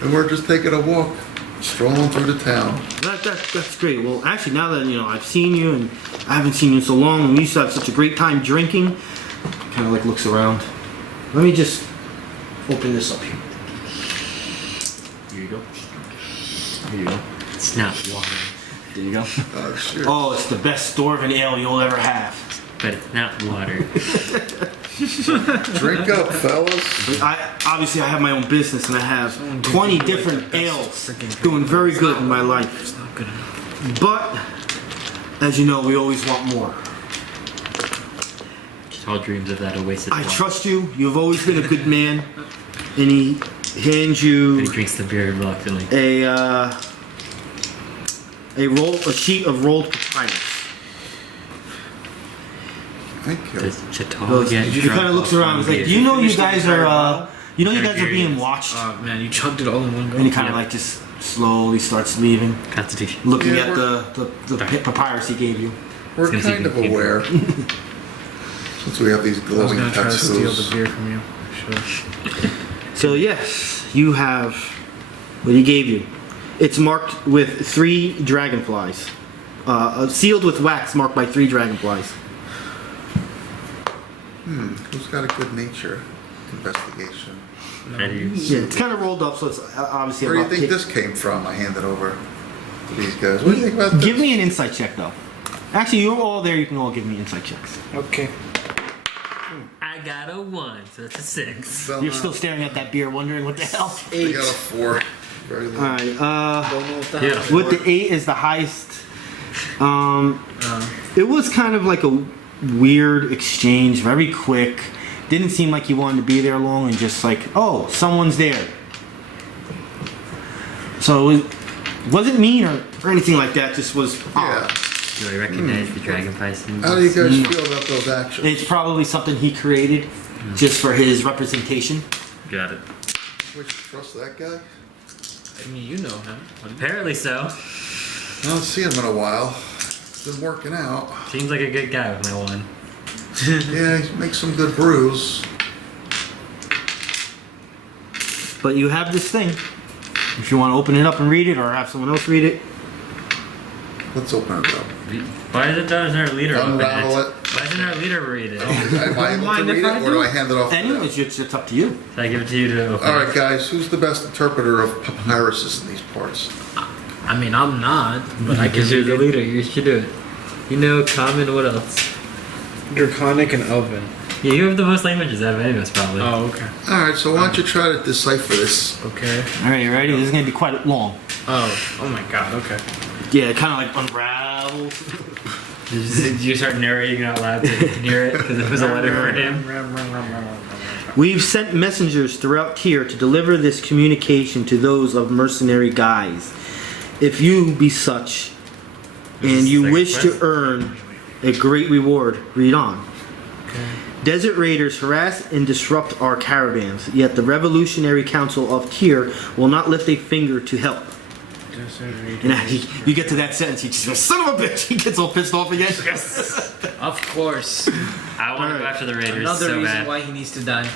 and we're just taking a walk, strolling through the town. That's great. Well, actually, now that I've seen you, and I haven't seen you in so long, and we used to have such a great time drinking. Kind of like looks around. Let me just open this up here. Here you go. Here you go. It's not water, There you go. Oh, sure. Oh, it's the best dwarven ale you'll ever have. but it's not water. Drink up, fellas. But obviously I have my own business, and I have 20 different ales doing very good in my life. It's not good enough. But as you know, we always want more. Tall dreams of that are wasted. I trust you. You've always been a good man. And he hands you He drinks the beer reluctantly. a sheet of rolled papyrus. Thank you. Does Chit'la get He drunk kind of looks off around. He's like, beer? "Do you know you Finished the guys entire are, bottle? you guys are being watched?" Oh man, you chugged it all in one go. And he kind of Yeah. like just slowly starts leaving, Constitution. looking Yeah, at the papyrus he gave you. We're It's gonna kind of see if we can- aware. Since we have these I was glowing gonna try to steal the tattoos. beer from you. Sure. So yes, you have what he gave you. It's marked with 3 dragonflies, sealed with wax, marked by 3 dragonflies. Who's got a good nature investigation? How do you? Yeah, it's kind of rolled up, so it's obviously Where do you about think this came from? I hand it over to these guys. What do you think about this? Give me an insight check, though. Actually, you're all there. You can all give me insight checks. Okay. I got a 1, so that's a 6. Fell You're out. still staring at that beer, wondering what the hell. I got a 4. Very low. All right. Don't know what that Yeah. With the 8 is the highest. It was kind of like a weird exchange, very quick. Didn't seem like you wanted to be there long, and just like, oh, someone's there. So it wasn't mean or anything like that. Just was odd. Yeah. Do I recognize the dragonfly symbol? How do you guys feel about those actions? It's probably something he created just for his representation. Got it. We should trust that guy? I mean, you know him. Apparently so. I haven't seen him in a while. Been working out. Seems like a good guy with my 1. Yeah, he makes some good brews. But you have this thing. If you want to open it up and read it, or have someone else read it. Let's open it up. Why doesn't our leader open Unravel it? it. Why doesn't our leader read it? Am I able to Mind read if I it, or do I hand it off to them? Anyway, it's up to you. So I give it to you to open. All right, guys. Who's the best interpreter of papyruses in these parts? I mean, I'm not, but I can Because you're read the it. leader, you should do it. You know common, what else? Draconic and Elven. Yeah, you have the most languages out of any of us, probably. Oh, okay. All right. So why don't you try to decipher this? Okay. All right, you ready? This is going to be quite long. Oh my god, okay. Yeah, it kind of like unravels. Did you start narrating out loud to hear it? Because it was a letter for him. We've sent messengers throughout Tyr to deliver this communication to those of mercenary guise. If you be such, and you Second wish to quest? earn a great reward, read on. Okay. Desert raiders harass and disrupt our caravans, yet the Revolutionary Council of Tyr will not lift a finger to help. And you get to that sentence, he just goes, son of a bitch! He gets all pissed off again. Of course. I want to go after the Raiders Another so reason bad. why he needs to die.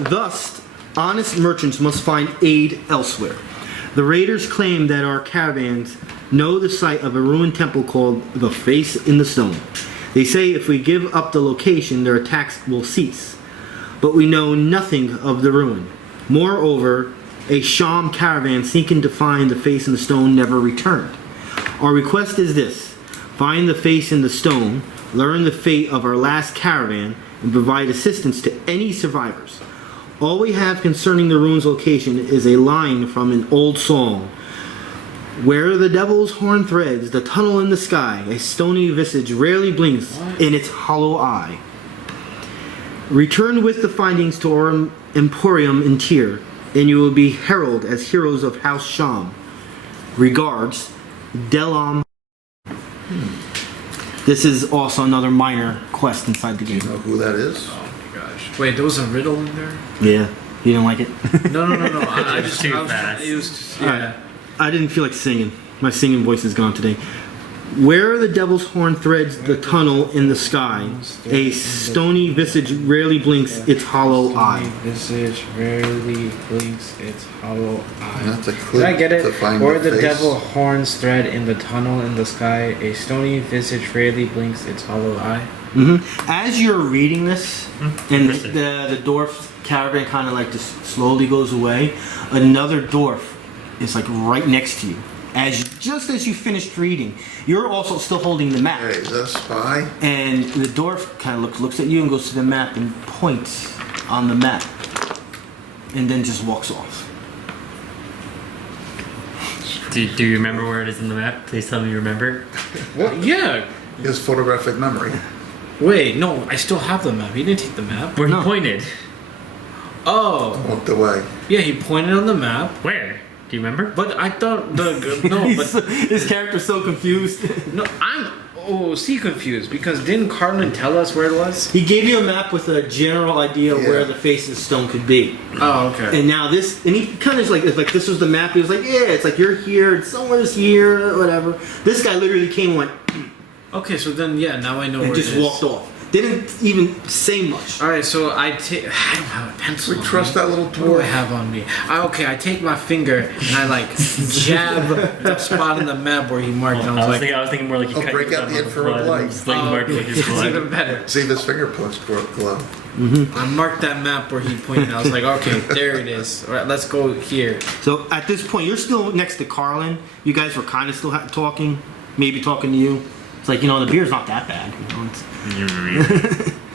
Thus, honest merchants must find aid elsewhere. The raiders claim that our caravans know the site of a ruined temple called the Face in the Stone. They say if we give up the location, their attacks will cease. But we know nothing of the ruin. Moreover, a Sham caravan seeking to find the Face in the Stone never returned. Our request is this: find the Face in the Stone, learn the fate of our last caravan, and provide assistance to any survivors. All we have concerning the ruin's location is a line from an old song. Where the devil's horn threads the tunnel in the sky, a stony visage rarely blinks in its hollow eye. Return with the findings to our emporium in Tyr, and you will be heralded as heroes of House Sham. Regards, Delom. This is also another minor quest inside the game. You know who that is? Oh my gosh. Wait, there was a riddle in there? Yeah, you didn't like it? No. I just too I was, fast. It was just, All right. I didn't feel like singing. My singing voice is gone today. Where are the devil's horn threads the tunnel in the sky? A stony visage rarely blinks its hollow eye. Visage rarely blinks its hollow eye. That's a Did clue I get it? to find Where the the face. devil horns thread in the tunnel in the sky, a stony visage rarely blinks its hollow eye. As you're reading this, and the dwarf's caravan kind of like just slowly goes away, another dwarf is like right next to you. Just as you finished reading, you're also still holding the map. Hey, is that a spy? And the dwarf kind of looks at you and goes to the map and points on the map. And then just walks off. Do you remember where it is in the map? Please tell me you remember. Well, yeah. His photographic memory. Wait, no, I still have the map. He didn't take the map. Where No. he pointed. Oh, Walked away. yeah, he pointed on the map. Where? Do you remember? But I thought His character's so confused. I'm confused because didn't Carlin tell us where it was? He gave you a map with a general idea of Yeah. where the face of the stone could be. Oh, okay. And now and he kind of like this was the map. He was like, yeah, it's like you're here, it's somewhere's here, whatever. This guy literally came and went Okay, so then now I know and where just it is. walked off. Didn't even say much. All right, so I don't have a pencil. We on trust me. that little What do I dwarf. have on me? I take my finger and I like jab the spot on the map where he marked. And I was like, I was thinking more like you Oh, cut break your out thumb the on infrared blood light. and just, like, mark it with your it's blood. even better. See if his fingerprints glow. I marked that map where he pointed. I was like, okay, there it is. All right, let's go here. So at this point, you're still next to Carlin. You guys were kind of still talking, maybe talking to you. It's like, the beer's not that bad.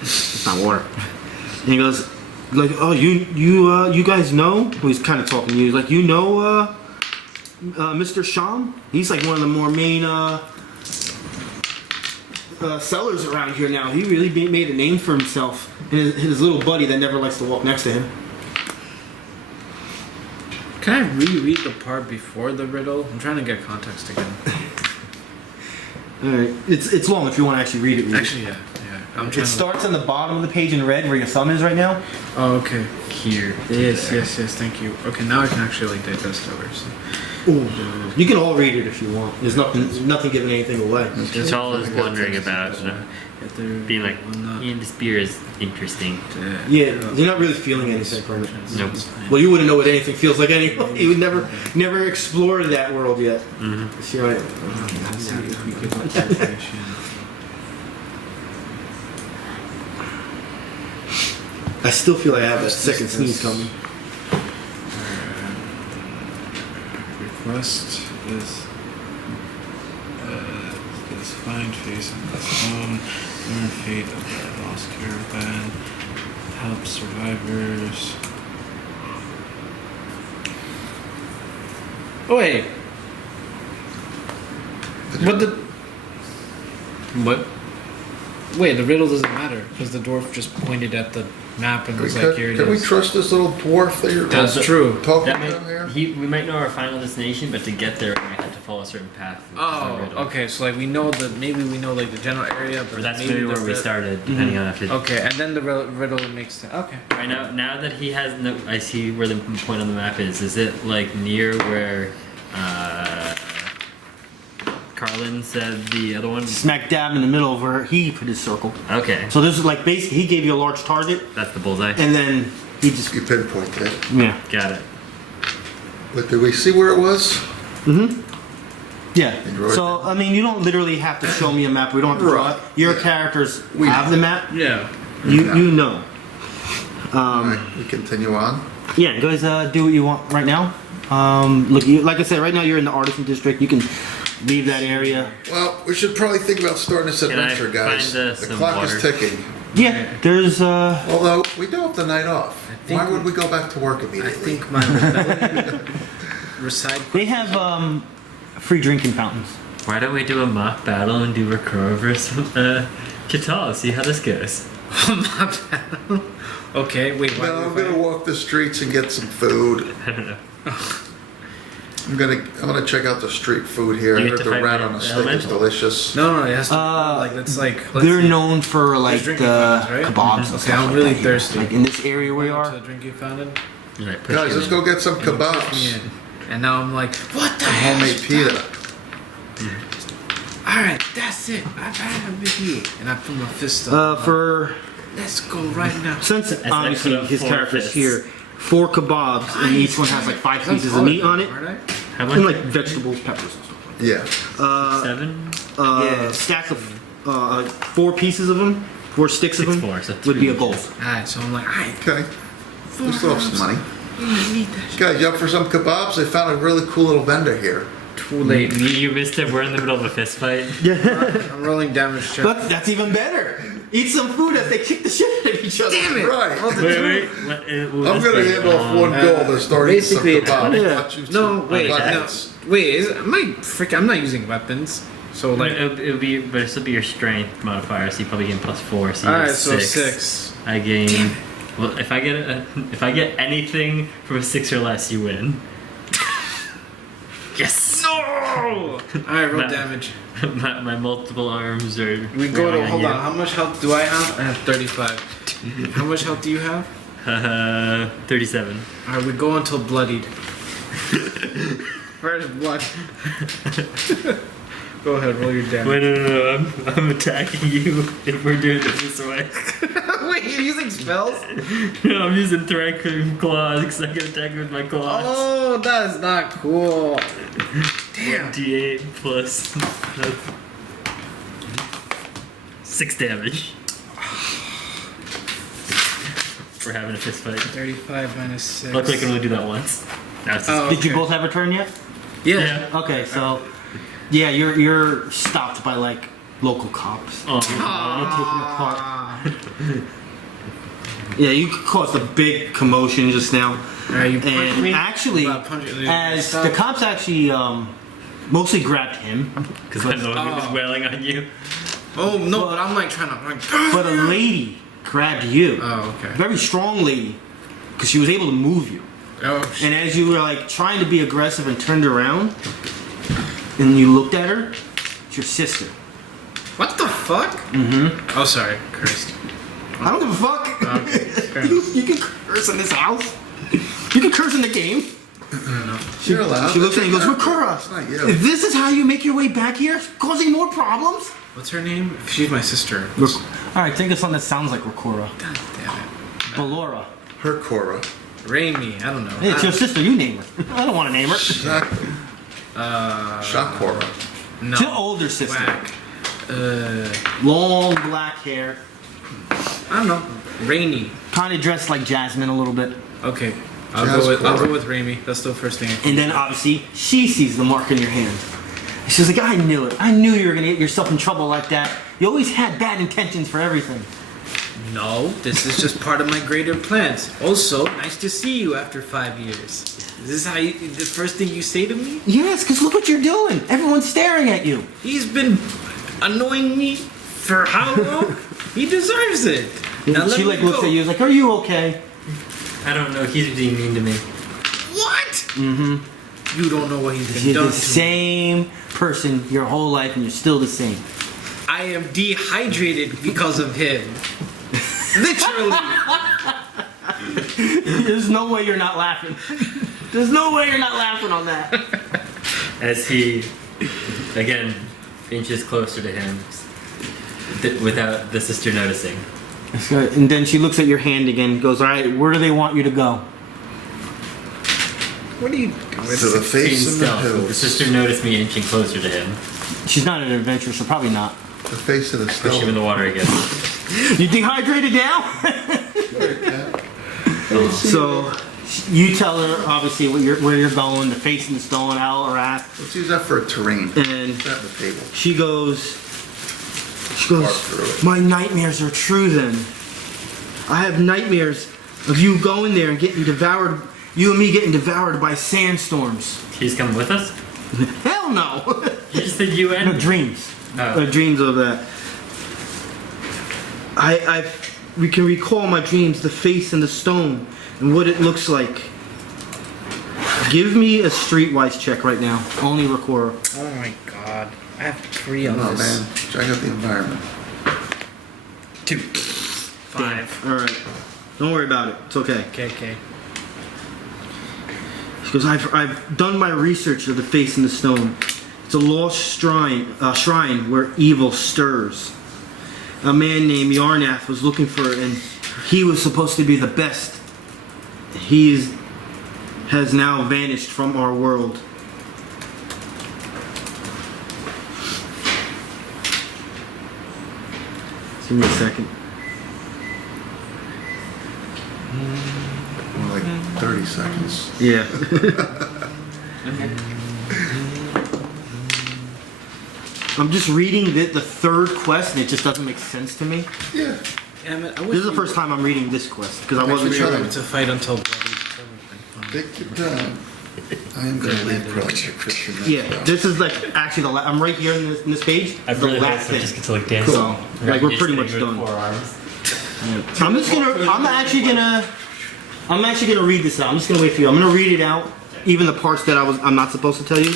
It's not water. And he goes, like, oh, you guys know? Well, he's kind of talking to you. He's like, Mr. Shaman? He's like one of the more main sellers around here now. He really made a name for himself. And his little buddy that never likes to walk next to him. Can I reread the part before the riddle? I'm trying to get context again. All right, it's long if you want to actually read it. Read it. Actually, yeah. I'm trying It starts on the bottom of the page in red where your thumb is right now. Oh, okay. Here. Yes. Thank you. Okay, now I can actually like digest over. So. You can all read it if you want. There's nothing giving anything away. Chit'la is wondering about being like, this beer is interesting. Yeah, you're not really feeling anything from it. Nope. Well, you wouldn't know what anything feels like anyway. You would never explored that world yet. See, right? I still feel like I have that second sneeze coming. Request is this find face on the stone, learn fate of the lost caravan, help survivors. Oh, wait. What? Wait, the riddle doesn't matter because the dwarf just pointed at the map and was like, "Here it is." Can we trust this little dwarf that you're That's true. talking That about here? we might know our final destination, but to get there, we might have to follow a certain path. which is our Oh, riddle. okay. So like maybe we know like the general area, but Or that's maybe maybe the where we ri- started, depending on if it. Okay, and then the riddle makes sense. Okay. Right now that he has no, I see where the point on the map is. Is it like near where Carlin said the other one? Smack dab in the middle of where he put his circle. Okay, So this is like basically he gave you a large target, that's the bullseye. and then he just You pinpointed it. yeah. Got it. But did we see where it was? Yeah. Android. So I mean, you don't literally have to show me a map. We don't have to draw it. Right. Your Yeah. characters We have know. the map. Yeah. You know. Alright, we continue on. Yeah, guys, do what you want right now. Look, like I said, right now you're in the artisan district. You can leave that area. Well, we should probably think about starting this Can I adventure, guys. find, The some clock water? is ticking. Yeah, there's Although, we do have the night off. think- Why would we go back to work I immediately? think my rebellion reside. they have free drinking fountains. Why don't we do a mock battle and do Rakura versus Chit'la? See how this goes. My bad. Okay, wait. Why No, I'm gonna walk the streets and get some food. I don't know. I'm gonna check out the street food here. I You get heard to the fight rat the on a stick is elemental. delicious. No, it has to. Like it's like. let's They're see. known for like drinking the fountains, right? kebabs and Okay, stuff I'm like really that here. thirsty. Like in this area where we Going to are. the drinking fountain. Right, push Guys, you let's in. go get some And he pushed me kebabs. in. And now I'm like, what the Homemade pita. Alright, that's it. I've had a here. And I put my fist up. For Let's go right now. since I obviously put up his 4 character's fists. here, 4 kebabs and each one has like 5 pieces of meat on it, Aren't I? How and much? like vegetables, peppers, and stuff. Yeah. 7? Stack of 4 pieces of them, 4 sticks of 6, them 4, so would be 3. a goal. Alright, so I'm like, alright. Okay. We still have some money. I need that shit. Guys, you up for some kebabs? I found a really cool little vendor here. Too late. You missed it. We're in the middle of a fist fight. I'm rolling damage check. But that's even better. Eat some food as they kick the shit out of each other. Damn it! Right. Wait. I'm gonna hand off one gold and start eating some basically, kebabs. yeah. Watch you No, two wait, buttons. no. Wait, I'm not using weapons. So like It'll be, but this will be your strength modifier. So you probably gain +4. So you alright, get so 6. 6. I gain. Well, if I get anything from a 6 or less, you win. Yes. No! Alright, roll Nah. damage. my multiple arms are. We go to railing hold you. on, how much health do I have? I have 35. How much health do you have? 37. Alright, we go until bloodied. Where's blood? Go ahead, roll your damage. Wait, no. I'm attacking you if we're doing it this way. Wait, you're using spells? No, I'm using Thri-Kreen claws because I can attack you with my claws. Oh, that is not cool. Damn. D8 plus 6 damage. We're having a fist fight. 35 minus 6. Luckily, I can only do that once. That's Oh. Did you Okay. both have a turn yet? Yeah. Okay, so yeah, you're stopped by like local cops. Oh. Taken apart. Ah. Yeah, you caused a big commotion just now. Alright, you punched And me. actually, Well, punch it. as Stop. the cops actually mostly grabbed him, Because I know he was Oh. wailing on you. Oh no, but I'm like trying to. Like, but a lady grabbed you. oh okay. Very strong lady, because she was able to move you. Oh shit. And as you were like trying to be aggressive and turned around, and you looked at her, it's your sister. What the fuck? Mm-hmm. Oh sorry, cursed. I don't give a fuck. Okay, fair you can curse in this house. You can curse in the game. You're allowed. She looks at you and goes, It's Rakura, not you. if this is how you make your way back here, causing more problems? What's her name? She's my sister. Alright, think of something that sounds like Rakura. God damn it. Ballora. Her Cora. Raimi, I don't know. Hey, it's your sister, you name her. I don't want to name her. Exactly. Shakora. No. She's an older sister. Whack. Long black hair. I don't know. Rainy. Kind of dressed like Jasmine a little bit. Okay. Jazz I'll Cora. go with Raimi. That's the first thing. And then obviously she sees the mark in your hand. And she's like, I knew it. I knew you were gonna get yourself in trouble like that. You always had bad intentions for everything. No, this is just part of my greater plans. Also, nice to see you after 5 years. Is this how you, the first thing you say to me? Yes, because look what you're doing. Everyone's staring at you. He's been annoying me for how long? He deserves it. Now And let she me like looks go. at you, is like, are you okay? I don't know. He's being mean to me. What? Mm-hmm. You don't know what he's been You're done the to me. same person your whole life and you're still the same. I am dehydrated because of him. Literally. There's no way you're not laughing. There's no way you're not laughing on that. As he, again, inches closer to him, without the sister noticing. And then she looks at your hand again and goes, all right, where do they want you to go? What are you To doing? the Being face of the stealth. The hills. sister noticed me inching closer to him. She's not an adventurer, so probably not. The face of the Push him in stone. the water again. You dehydrated now? So you tell her obviously where you're going, the face in the stone, Al or Ath, Let's use that for a terrain. and Put that on the table. she goes, Walk through it. my nightmares are true then. I have nightmares of you going there and getting devoured, you and me getting devoured by sandstorms. He's coming with us? Hell no! You just said you No, and dreams. Oh. Dreams of that. We can recall my dreams, the face in the stone, and what it looks like. Give me a streetwise check right now. Only Rakura. Oh my god. I have 3 on Oh this. man, check out the environment. 2. 5. Alright. Don't worry about it. It's okay. Okay. Because I've done my research of the face in the stone. It's a lost shrine where evil stirs. A man named Yarnath was looking for it, and he was supposed to be the best. He has now vanished from our world. Give me a second. More like 30 seconds. Yeah. I'm just reading the third quest, and it just doesn't make sense to me. Yeah. This is the first time I'm reading this quest because I wasn't Actually, sure. To fight until bloody. Take your time. I am going to leave Project Christian. Yeah, this is like actually the I'm right here in this page. I've the really last hope I thing. just get to like dance. So, like we're pretty much done. I'm just gonna. I'm actually gonna read this out. I'm just gonna wait for you. I'm gonna read it out, even the parts that I'm not supposed to tell you,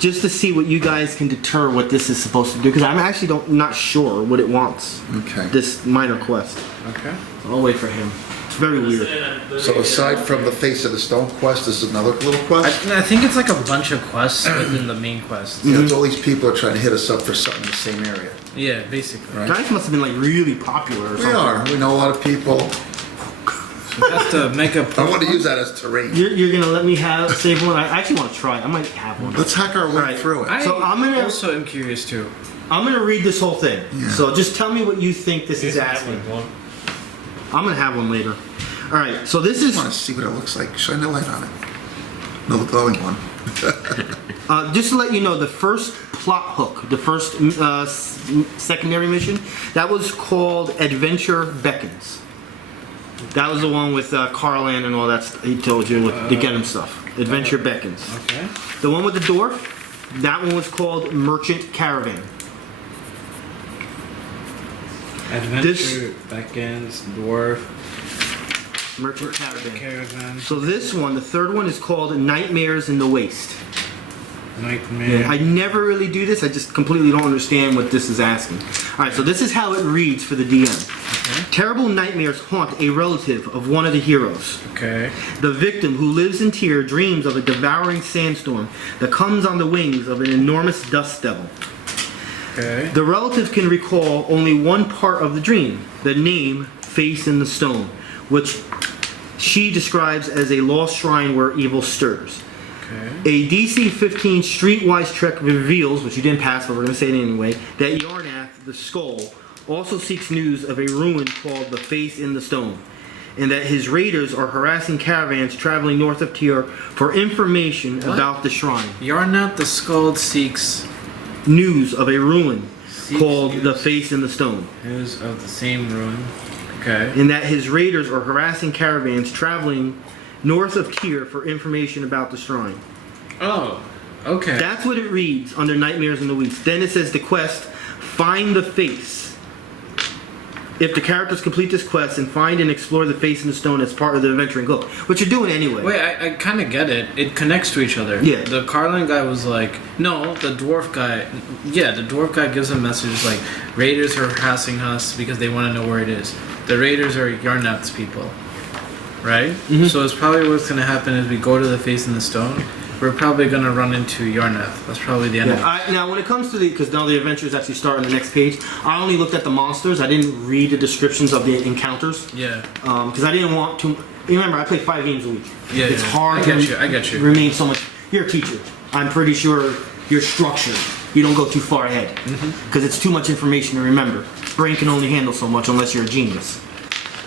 just to see what you guys can deter what this is supposed to do. Because I'm actually not sure what it wants. Okay. This minor quest. Okay. So I'll wait for him. It's very weird. So aside from the face of the stone quest, this is another little quest? I think it's like a bunch of quests within the main quest. Yeah, it's all these people are trying to hit us up for something in the same area. Yeah, basically. Right. Guys must have been like really popular or We something. are. We know a lot of people. That's the mega. I want to use that as terrain. You're gonna let me save one? I actually want to try it. I might have one. Let's hack our way Right. through it. So I'm gonna- also am curious too. I'm gonna read this whole thing. Yeah. So just tell me what you think this is asking. I'm gonna have one later. All right. So this I is want to see what it looks like. Shine the light on it. No, the glowing one. just to let you know the first plot hook, the first secondary mission, that was called Adventure Beckons. That was the one with Carlan and all that. He told you with the Genom stuff. Adventure Beckons. Okay. The one with the dwarf, that one was called Merchant Caravan. Adventure, Beckons, Dwarf, Merchant Caravan. Caravan, So this one, the third one, is called Nightmares in the Waste. Nightmare. I never really do this. I just completely don't understand what this is asking. All right, so this is how it reads for the DM. Okay. Terrible nightmares haunt a relative of one of the heroes. Okay. The victim who lives in tear dreams of a devouring sandstorm that comes on the wings of an enormous dust devil. Okay. The relative can recall only one part of the dream, the name Face in the Stone, which she describes as a lost shrine where evil stirs. Okay. A DC 15 streetwise trek reveals, which you didn't pass, but we're going to say it anyway, that Yarnath, the skull, also seeks news of a ruin called the Face in the Stone, and that his raiders are harassing caravans traveling north of Tyr for information about the shrine. Yarnath the Skull seeks News of a ruin called news. the Face in the Stone, news of the same ruin. Okay. and that his raiders are harassing caravans traveling north of Tyr for information about the shrine. Oh. Okay. That's what it reads under Nightmares in the Waste. Then it says the quest, find the face. If the characters complete this quest and find and explore the face in the stone as part of the adventuring goal, which you're doing anyway. Wait, I kind of get it. It connects to each other. Yeah. The Carlin guy was like, no, the dwarf guy. Yeah, the dwarf guy gives a message like, raiders are harassing us because they want to know where it is. The raiders are Yarnath's people, right? Mhm. So it's probably what's going to happen is we go to the face in the stone. We're probably going to run into Yarnath. That's probably the end of it. Now, when it comes to because now the adventures actually start on the next page, I only looked at the monsters. I didn't read the descriptions of the encounters Yeah. because I didn't want to. Remember, I play 5 games a week. Yeah, it's yeah. hard. I get you. Remain so much. You're a teacher. I'm pretty sure you're structured. You don't go too far ahead because it's too much information to remember. Brain can only handle so much unless you're a genius.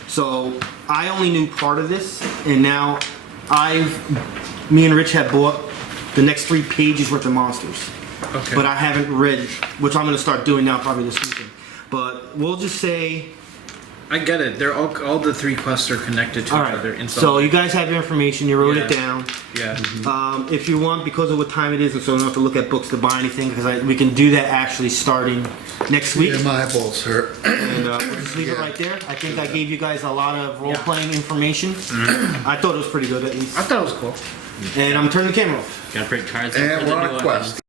So I only knew part of this, and now me and Rich have bought the next 3 pages worth of monsters. Okay. But I haven't read, which I'm going to start doing now probably this weekend. But we'll just say I get it. They're all the 3 quests are connected to All each other. right. In some So way. you guys have your information. You wrote it Yeah. down. Yeah. If you want, because of what time it is, and so you don't have to look at books to buy anything, because we can do that actually starting next week. Yeah, my eyeballs hurt. And we'll just leave it Yeah. right there. I think I gave you guys a lot of role-playing information. I thought it was pretty good, at least. I thought it was cool. And I'm turning the camera off. Gotta print cards. out for And the we're on new a weapons. quest.